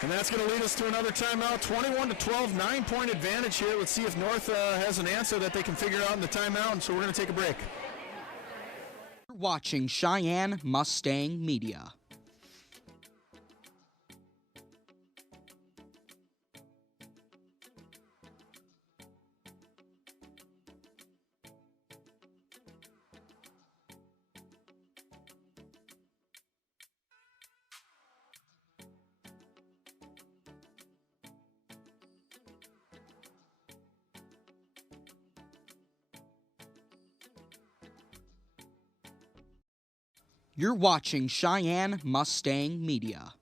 And that's going to lead us to another timeout. 21-12, 9-point advantage here. Let's see if North has an answer that they can figure out in the timeout. And so we're going to take a break. You're watching Cheyenne Mustang Media. You're watching Sheyenne Mustang Media.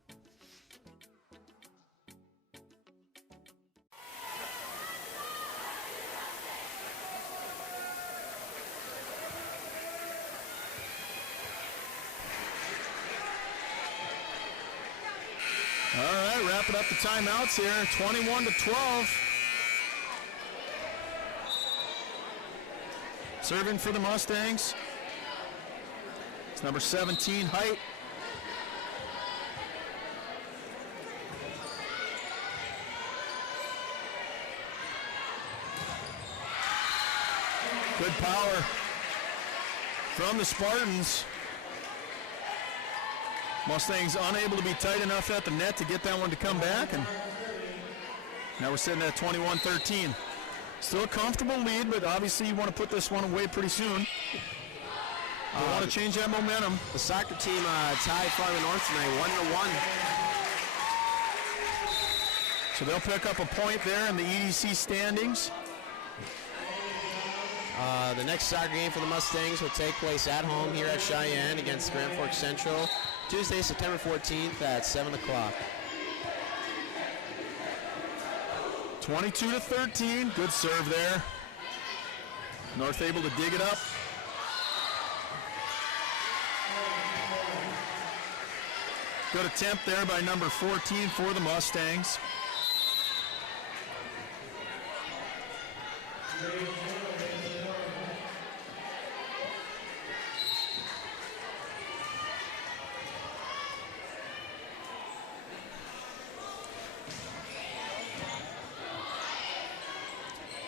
All right, wrapping up the timeouts here, 21-12. Serving for the Mustangs. It's number 17, Height. Good power from the Spartans. Mustangs unable to be tight enough at the net to get that one to come back, and now we're sitting at 21-13. Still a comfortable lead, but obviously you want to put this one away pretty soon. You want to change that momentum. The soccer team tied Fargo North tonight, 1-1. So they'll pick up a point there in the EDC standings. The next soccer game for the Mustangs will take place at home here at Sheyenne against Grand Forks Central, Tuesday, September 14th at 7 o'clock. 22-13, good serve there. North able to dig it up. Good attempt there by number 14 for the Mustangs.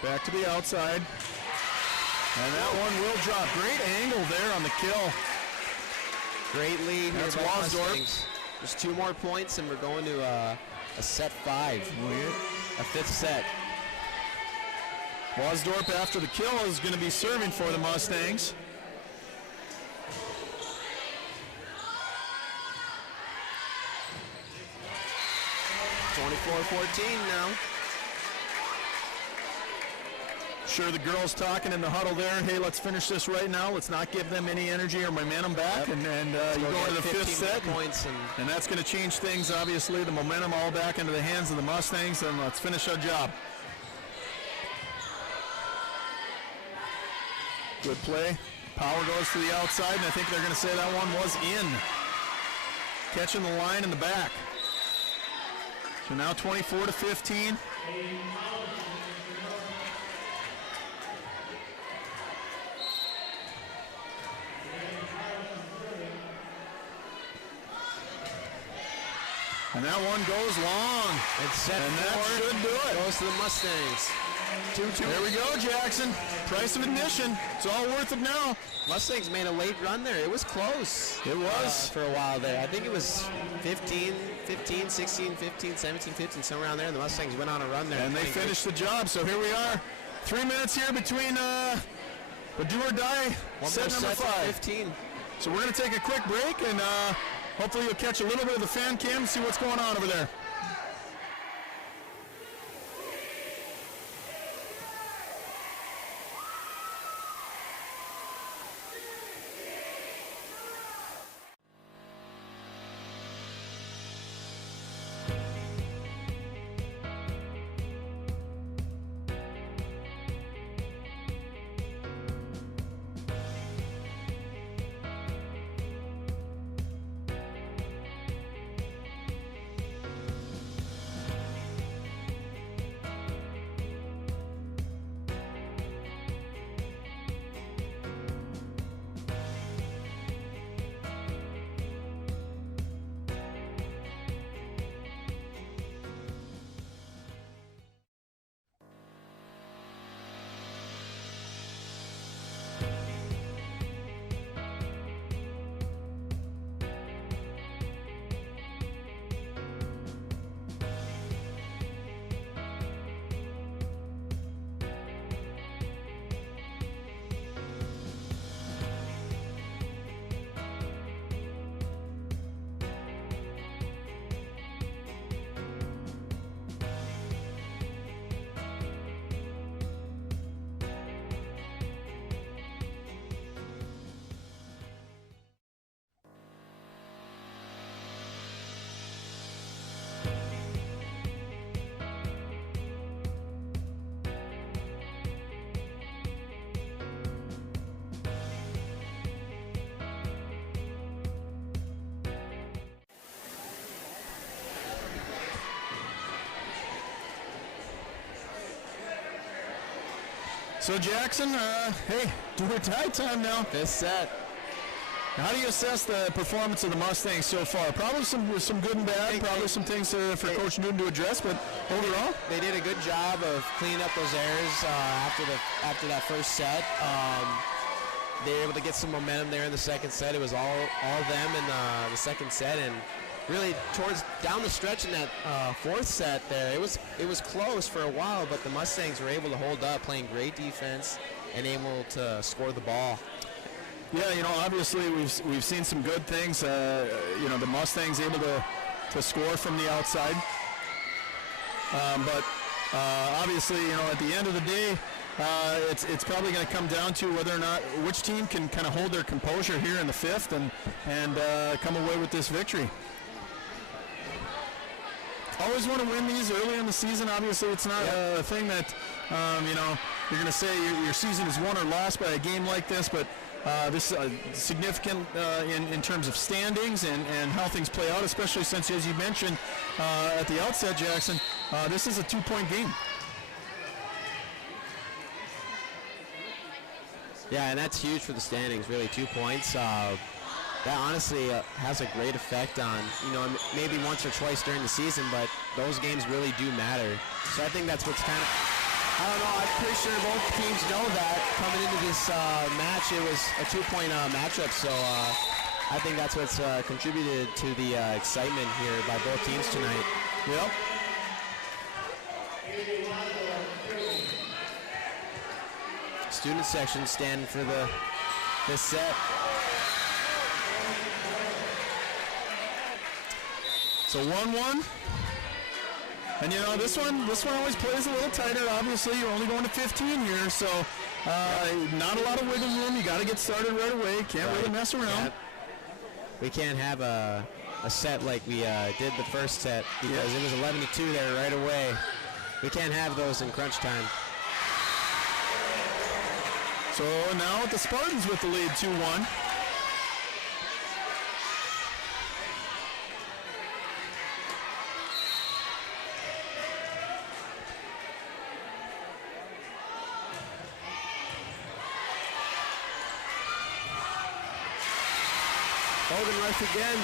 Back to the outside. And that one will drop. Great angle there on the kill. Great lead. That's here by Wasdorp. Mustangs. There's 2 more points and we're going to a set 5. A 5th set. Wasdorp after the kill is going to be serving for the Mustangs. (24-14) now. Sure, the girls talking in the huddle there. Hey, let's finish this right now. Let's not give them any energy or momentum back. Yep. And you go into the 5th set. Points and that's going to change things, obviously. The momentum all back into the hands of the Mustangs. And let's finish our job. Good play. Power goes to the outside. And I think they're going to say that one was in. Catching the line in the back. So now 24-15. And that one goes long. It's set and that 4. should do it. Goes to the Mustangs. 2-2. There we go, Jackson. Price of admission. It's all worth it now. Mustangs made a late run there. It was close. It was. For a while there. I think it was 15, 16, 15, 17, 15, somewhere around there. And the Mustangs went on a run there. And they finished the job. So here we are. 3 minutes here between the do or die set number 5. 15. So we're going to take a quick break and hopefully you'll catch a little bit of the fan cam and see what's going on over there. So Jackson, hey, do or die time now. Fifth set. How do you assess the performance of the Mustangs so far? Probably some good and bad, probably some things for Coach Newton to address, but overall? They did a good job of cleaning up those errors after that first set. They were able to get some momentum there in the second set. It was all them in the second set, and really towards down the stretch in that fourth set there, it was close for a while, but the Mustangs were able to hold up, playing great defense and able to score the ball. Yeah, obviously we've seen some good things. The Mustangs able to score from the outside, but obviously, at the end of the day, it's probably going to come down to whether or not which team can kind of hold their composure here in the fifth and come away with this victory. Always want to win these early in the season. Obviously, it's not a thing that you're going to say your season is won or lost by a game like this, but this is significant in terms of standings and how things play out, especially since, as you mentioned at the outset, Jackson, this is a 2-point game. Yeah, and that's huge for the standings, really, 2 points. That honestly has a great effect on, maybe once or twice during the season, but those games really do matter. So I think that's what's kind of, I don't know, I'm pretty sure both teams know that coming into this match, it was a 2-point matchup, so I think that's what's contributed to the excitement here by both teams tonight. Yep. Student section standing for this set. So 1-1. And this one always plays a little tighter. Obviously, you're only going to 15 here, so not a lot of wiggle room. You got to get started right away. Can't really mess around. We can't have a set like we did the first set because it was 11-2 there right away. We can't have those in crunch time. So now the Spartans with the lead 2-1. Hogan rush again,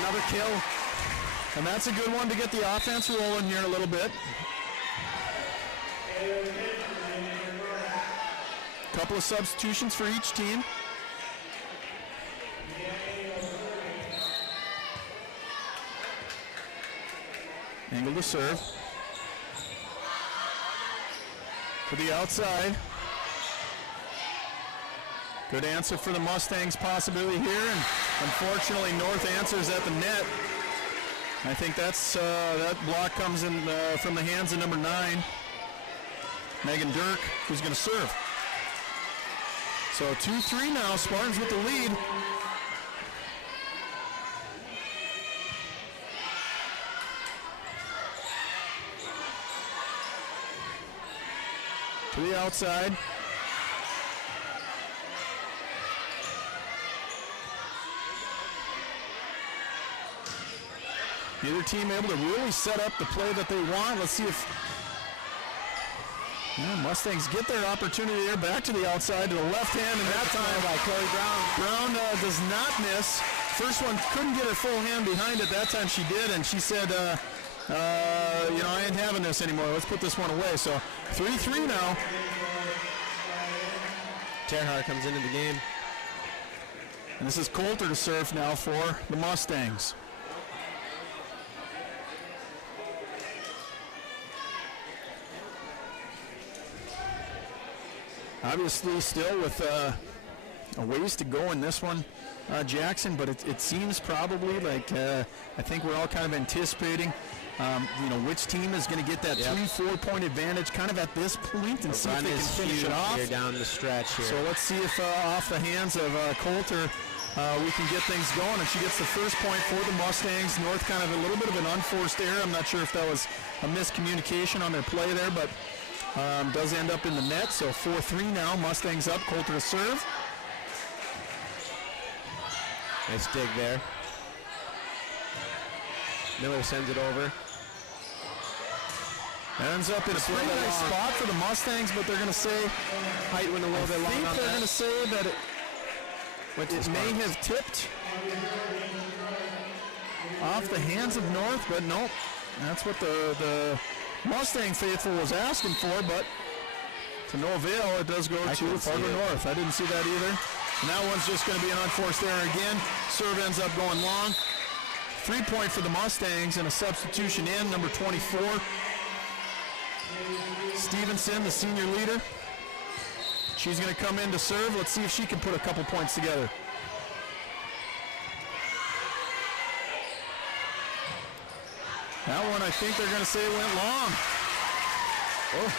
another kill. And that's a good one to get the offense rolling here a little bit. Couple of substitutions for each team. Angle to serve. To the outside. Good answer for the Mustangs possibility here, and unfortunately North answers at the net. I think that's that block comes in from the hands of number 9, Megan Dirk, who's going to serve. So 2-3 now, Spartans with the lead. To the outside. Neither team able to really set up the play that they want. Let's see if Mustangs get their opportunity there. Back to the outside to the left hand, and that time by Chloe Brown. Brown does not miss. First one couldn't get her full hand behind it. That time she did, and she said, I ain't having this anymore. Let's put this one away. So 3-3 now. Terhar comes into the game. And this is Coulter to serve now for the Mustangs. Obviously still with a ways to go in this one, Jackson, but it seems probably like I think we're all kind of anticipating which team is going to get that 3-4 point advantage kind of at this point and see if they can finish it off. Here down the stretch here. So let's see if off the hands of Coulter we can get things going. And she gets the first point for the Mustangs. North kind of a little bit of an unforced error. I'm not sure if that was a miscommunication on their play there, but does end up in the net. So 4-3 now. Mustangs up. Coulter to serve. Nice dig there. Miller sends it over. Ends up in a pretty nice spot for the Mustangs, but they're going to say height went a little bit long on that. I think they're going to say that it may have tipped off the hands of North, but nope. That's what the Mustang faithful was asking for, but to no avail. It does go to Fargo North. I didn't see that either. And that one's just going to be an unforced error again. Serve ends up going long. 3-point for the Mustangs and a substitution in, number 24. Stevenson, the senior leader. She's going to come in to serve. Let's see if she can put a couple points together. That one, I think they're going to say went long. Oh.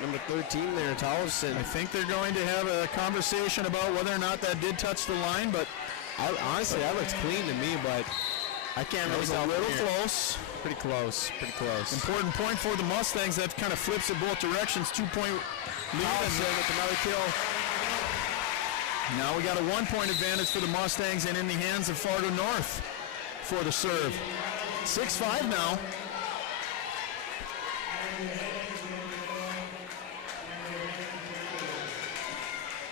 Number 13 there, Tolleson. I think they're going to have a conversation about whether or not that did touch the line, but honestly, that looks clean to me, but I can't really tell. A little close. Pretty close, pretty close. Important point for the Mustangs. That kind of flips it both directions. 2-point lead with another kill. Now we got a 1-point advantage for the Mustangs and in the hands of Fargo North for the serve. 6-5 now.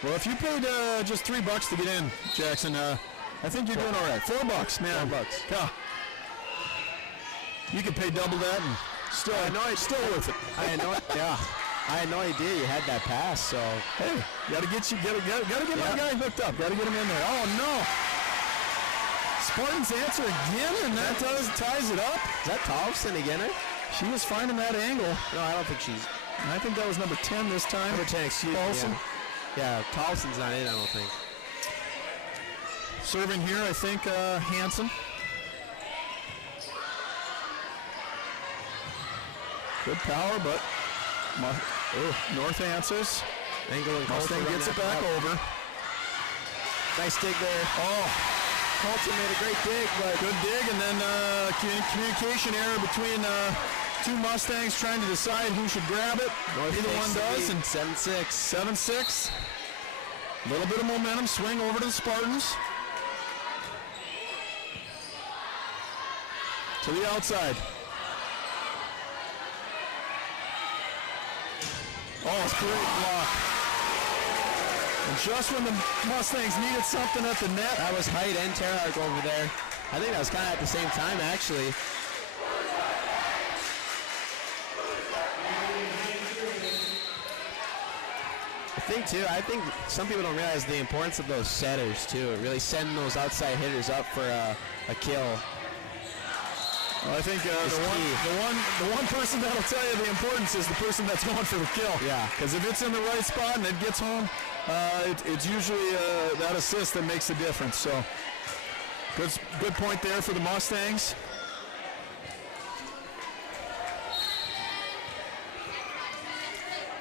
Well, if you paid just $3 to get in, Jackson, I think you're doing all right. $4, man. $4. Yeah. You could pay double that and still worth it. I had no idea you had that pass. So hey, gotta get my guy hooked up. Gotta get him in there. Oh no! Spartans answer again, and that ties it up. Is that Tolleson again? She was finding that angle. No, I don't think she's. I think that was number 10 this time. Number 10, excuse me. Yeah, Tolleson's not in, I don't think. Serving here, I think Hansen. Good power, but North answers. Mustang gets it back over. Nice dig there. Oh, Colton made a great dig, but good dig, and then communication error between two Mustangs trying to decide who should grab it. Neither one does, and 7-6. 7-6. A little bit of momentum, swing over to the Spartans. To the outside. Oh, it's a great block. And just when the Mustangs needed something at the net. That was Height and Terhart over there. I think that was kind of at the same time, actually. I think some people don't realize the importance of those setters, too. Really setting those outside hitters up for a kill. Well, I think the one person that'll tell you the importance is the person that's going for the kill. Yeah. Because if it's in the right spot and it gets home, it's usually that assist that makes the difference. So good point there for the Mustangs.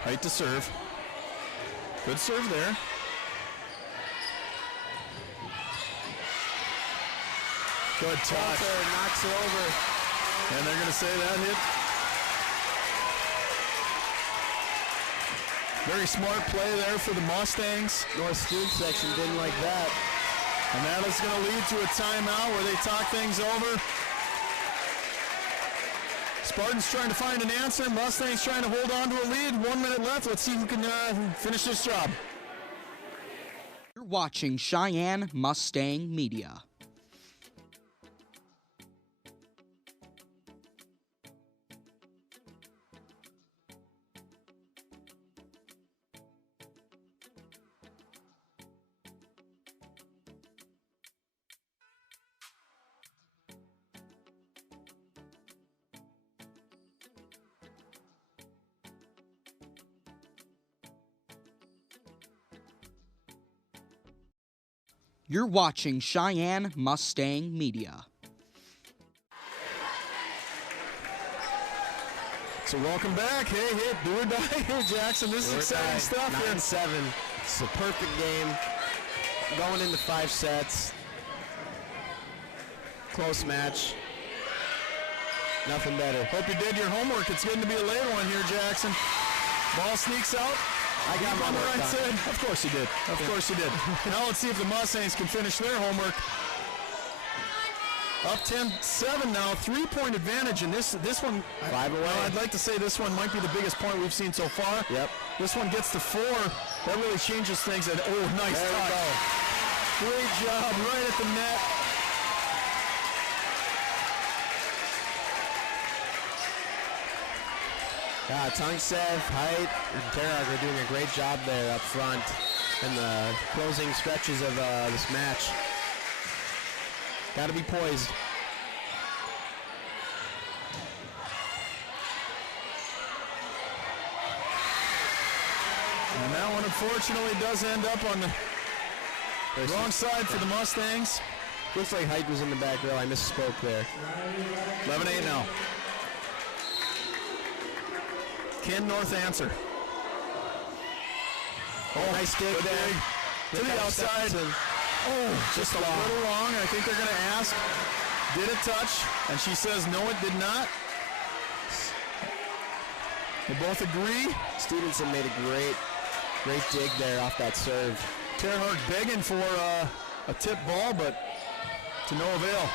Height to serve. Good serve there. Good touch. Knocks it over. And they're going to say that hit. Very smart play there for the Mustangs. North student section didn't like that. And that is going to lead to a timeout where they talk things over. Spartans trying to find an answer. Mustangs trying to hold on to a lead. 1 minute left. Let's see who can finish this job. You're watching Sheyenne Mustang Media. You're watching Sheyenne Mustang Media. So welcome back. Hey, do or die here, Jackson. This is exciting stuff here. 9-7. It's a perfect game. Going into 5 sets. Close match. Nothing better. Hope you did your homework. It's getting to be a late one here, Jackson. Ball sneaks out. I got my work done. Of course you did. Of course you did. Now let's see if the Mustangs can finish their homework. Up 10-7 now, 3-point advantage, and this one, 5 away. I'd like to say this one might be the biggest point we've seen so far. Yep. This one gets to 4. That really changes things. And, oh, nice There we touch. go. Great job right at the net. Yeah, Tungsev, Height, and Terag are doing a great job there up front in the closing stretches of this match. Got to be poised. And that one unfortunately does end up on the wrong side for the Mustangs. Looks like Height was in the back row. I misspoke there. 11-8 now. Can North answer? Oh, nice dig there. To the outside. Oh, just a little long. I think they're going to ask, did it touch? And she says, no, it did not. They both agree. Stevenson made a great dig there off that serve. Terhart begging for a tip ball, but to no avail.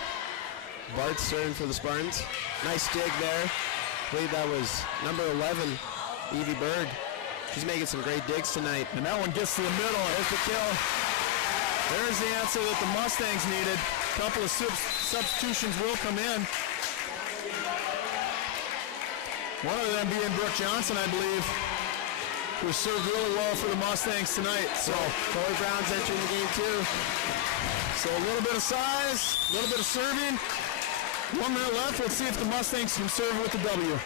Bart serve for the Spartans. Nice dig there. I believe that was number 11, Evie Berg. She's making some great digs tonight. And that one gets to the middle. There's the kill. There's the answer that the Mustangs needed. A couple of substitutions will come in. One of them being Brooke Johnson, I believe, who served really well for the Mustangs tonight. So Chloe Brown's entering the game too. So a little bit of size, a little bit of serving. 1 minute left. Let's see if the Mustangs can serve with the W.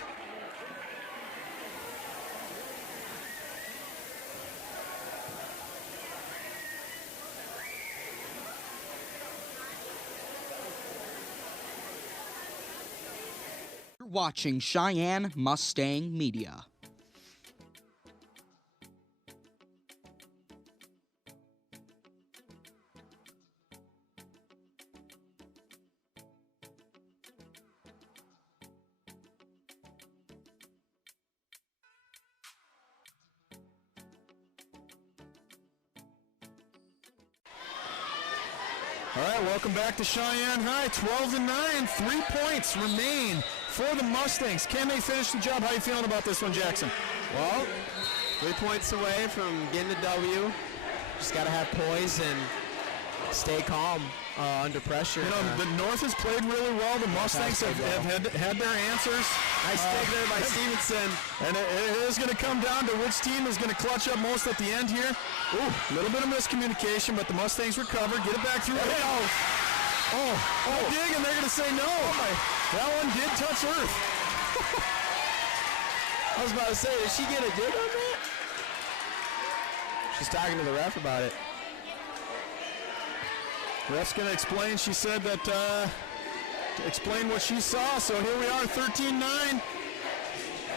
You're watching Sheyenne Mustang Media. All right, welcome back to Cheyenne High. 12-9, 3 points remain for the Mustangs. Can they finish the job? How are you feeling about this one, Jackson? Well, 3 points away from getting the W. Just got to have poise and stay calm under pressure. You know, the North has played really well. The Mustangs have had their answers. Nice dig there by Stevenson. And it is going to come down to which team is going to clutch up most at the end here. Ooh, a little bit of miscommunication, but the Mustangs recover. Get it back through. There we go. Oh, dig, and they're going to say no. That one did touch earth. I was about to say, did she get a dig on that? She's talking to the ref about it. Ref's going to explain. She said that, explain what she saw. So here we are, 13-9. I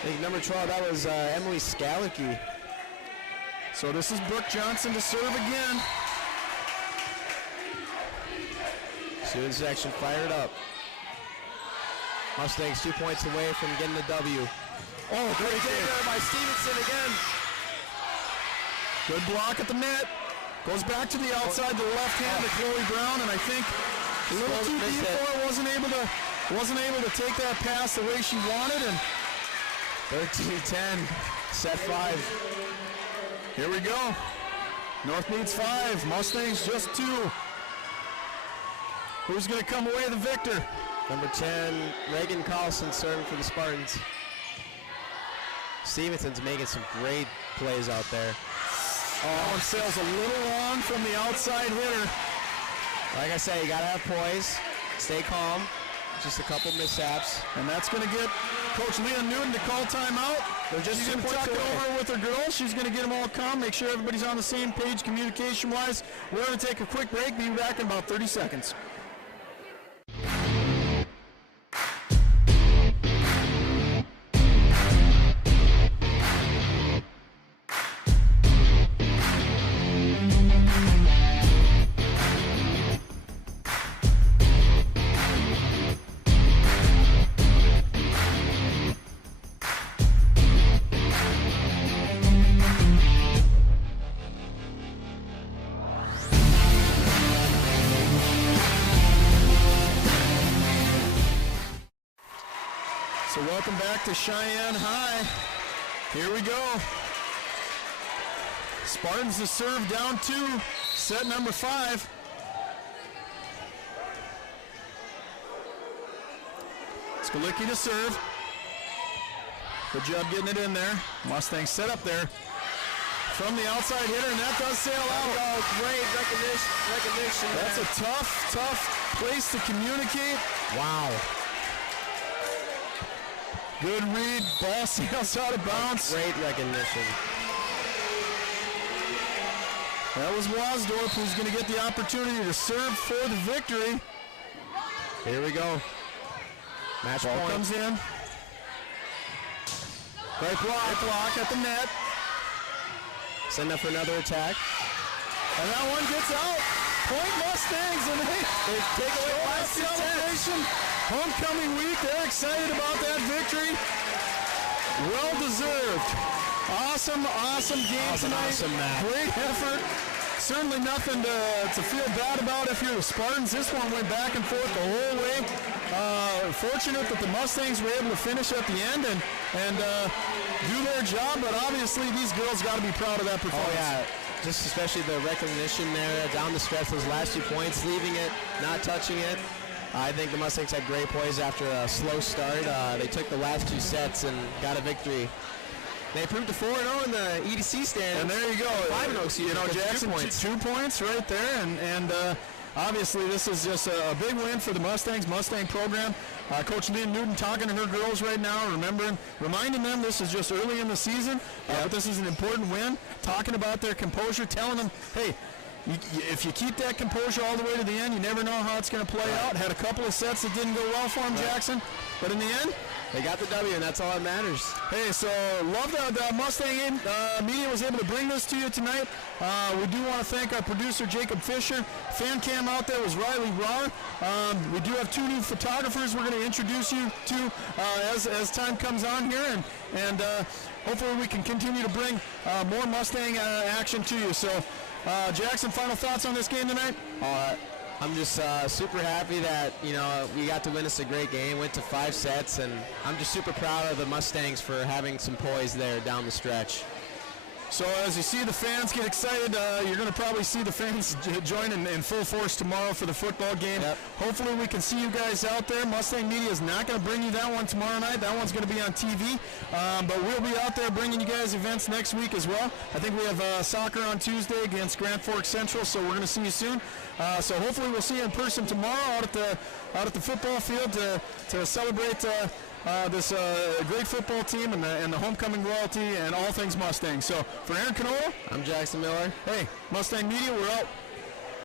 think number 12, that was Emily Skalicki. So this is Brooke Johnson to serve again. Student section fired up. Mustangs 2 points away from getting the W. Oh, great dig there by Stevenson again. Good block at the net. Goes back to the outside, to the left hand to Chloe Brown, and I think a little too deep for her. Wasn't able to take that pass the way she wanted, and 13-10, set 5. Here we go. North needs 5. Mustangs just 2. Who's going to come away the victor? Number 10, Reagan Carlson serving for the Spartans. Stevenson's making some great plays out there. That one sails a little long from the outside hitter. Like I say, you got to have poise, stay calm. Just a couple mishaps. And that's going to get Coach Leah Newton to call timeout. She's going to talk it over with her girls. She's going to get them all calm, make sure everybody's on the same page communication-wise. We're going to take a quick break. Be back in about 30 seconds. So welcome back to Sheyenne High. Here we go. Spartans to serve down 2, set number 5. Skalicki to serve. Good job getting it in there. Mustangs set up there. From the outside hitter, and that does sail out. Great recognition. That's a tough place to communicate. Wow. Good read, ball sails out of bounds. Great recognition. That was Wasdorf, who's going to get the opportunity to serve for the victory. Here we go. Match Ball point. comes in. Great block at the net. Send up for another attack. And that one gets out. Point Mustangs, and they take away last celebration. Homecoming week, they're excited about that victory. Well deserved. Awesome game tonight. Awesome match. Great effort. Certainly nothing to feel bad about if you're the Spartans. This one went back and forth the whole way. Fortunate that the Mustangs were able to finish at the end and do their job, but obviously these girls got to be proud of that performance. Oh yeah, just especially the recognition there down the stretch, those last 2 points, leaving it, not touching it. I think the Mustangs had great poise after a slow start. They took the last 2 sets and got a victory. They improved to 4-0 in the EDC stand. And there you go. 5-0, you know, Jackson, 2 points right there, and obviously this is just a big win for the Mustang program. Coach Lynn Newton talking to her girls right now, reminding them this is just early in the season, but this is an important win, talking about their composure, telling them, hey, if you keep that composure all the way to the end, you never know how it's going to play out. Had a couple of sets that didn't go well for them, Jackson, but in the end, they got the W, and that's all that matters. Hey, so love that the Mustang Media was able to bring this to you tonight. We do want to thank our producer, Jacob Fisher. Fan cam out there was Riley Rahr. We do have 2 new photographers we're going to introduce you to as time comes on here, and hopefully we can continue to bring more Mustang action to you. So, Jackson, final thoughts on this game tonight? I'm just super happy that, you know, we got to witness a great game, went to 5 sets, and I'm just super proud of the Mustangs for having some poise there down the stretch. So as you see the fans get excited, you're going to probably see the fans join in full force tomorrow for the football game. Yep. Hopefully we can see you guys out there. Mustang Media is not going to bring you that one tomorrow night. That one's going to be on TV. But we'll be out there bringing you guys events next week as well. I think we have soccer on Tuesday against Grand Forks Central, so we're going to see you soon. So hopefully we'll see you in person tomorrow out at the football field to celebrate this great football team and the homecoming royalty and all things Mustang. So for Aaron Canola, I'm Jackson Miller. hey, Mustang Media, we're out.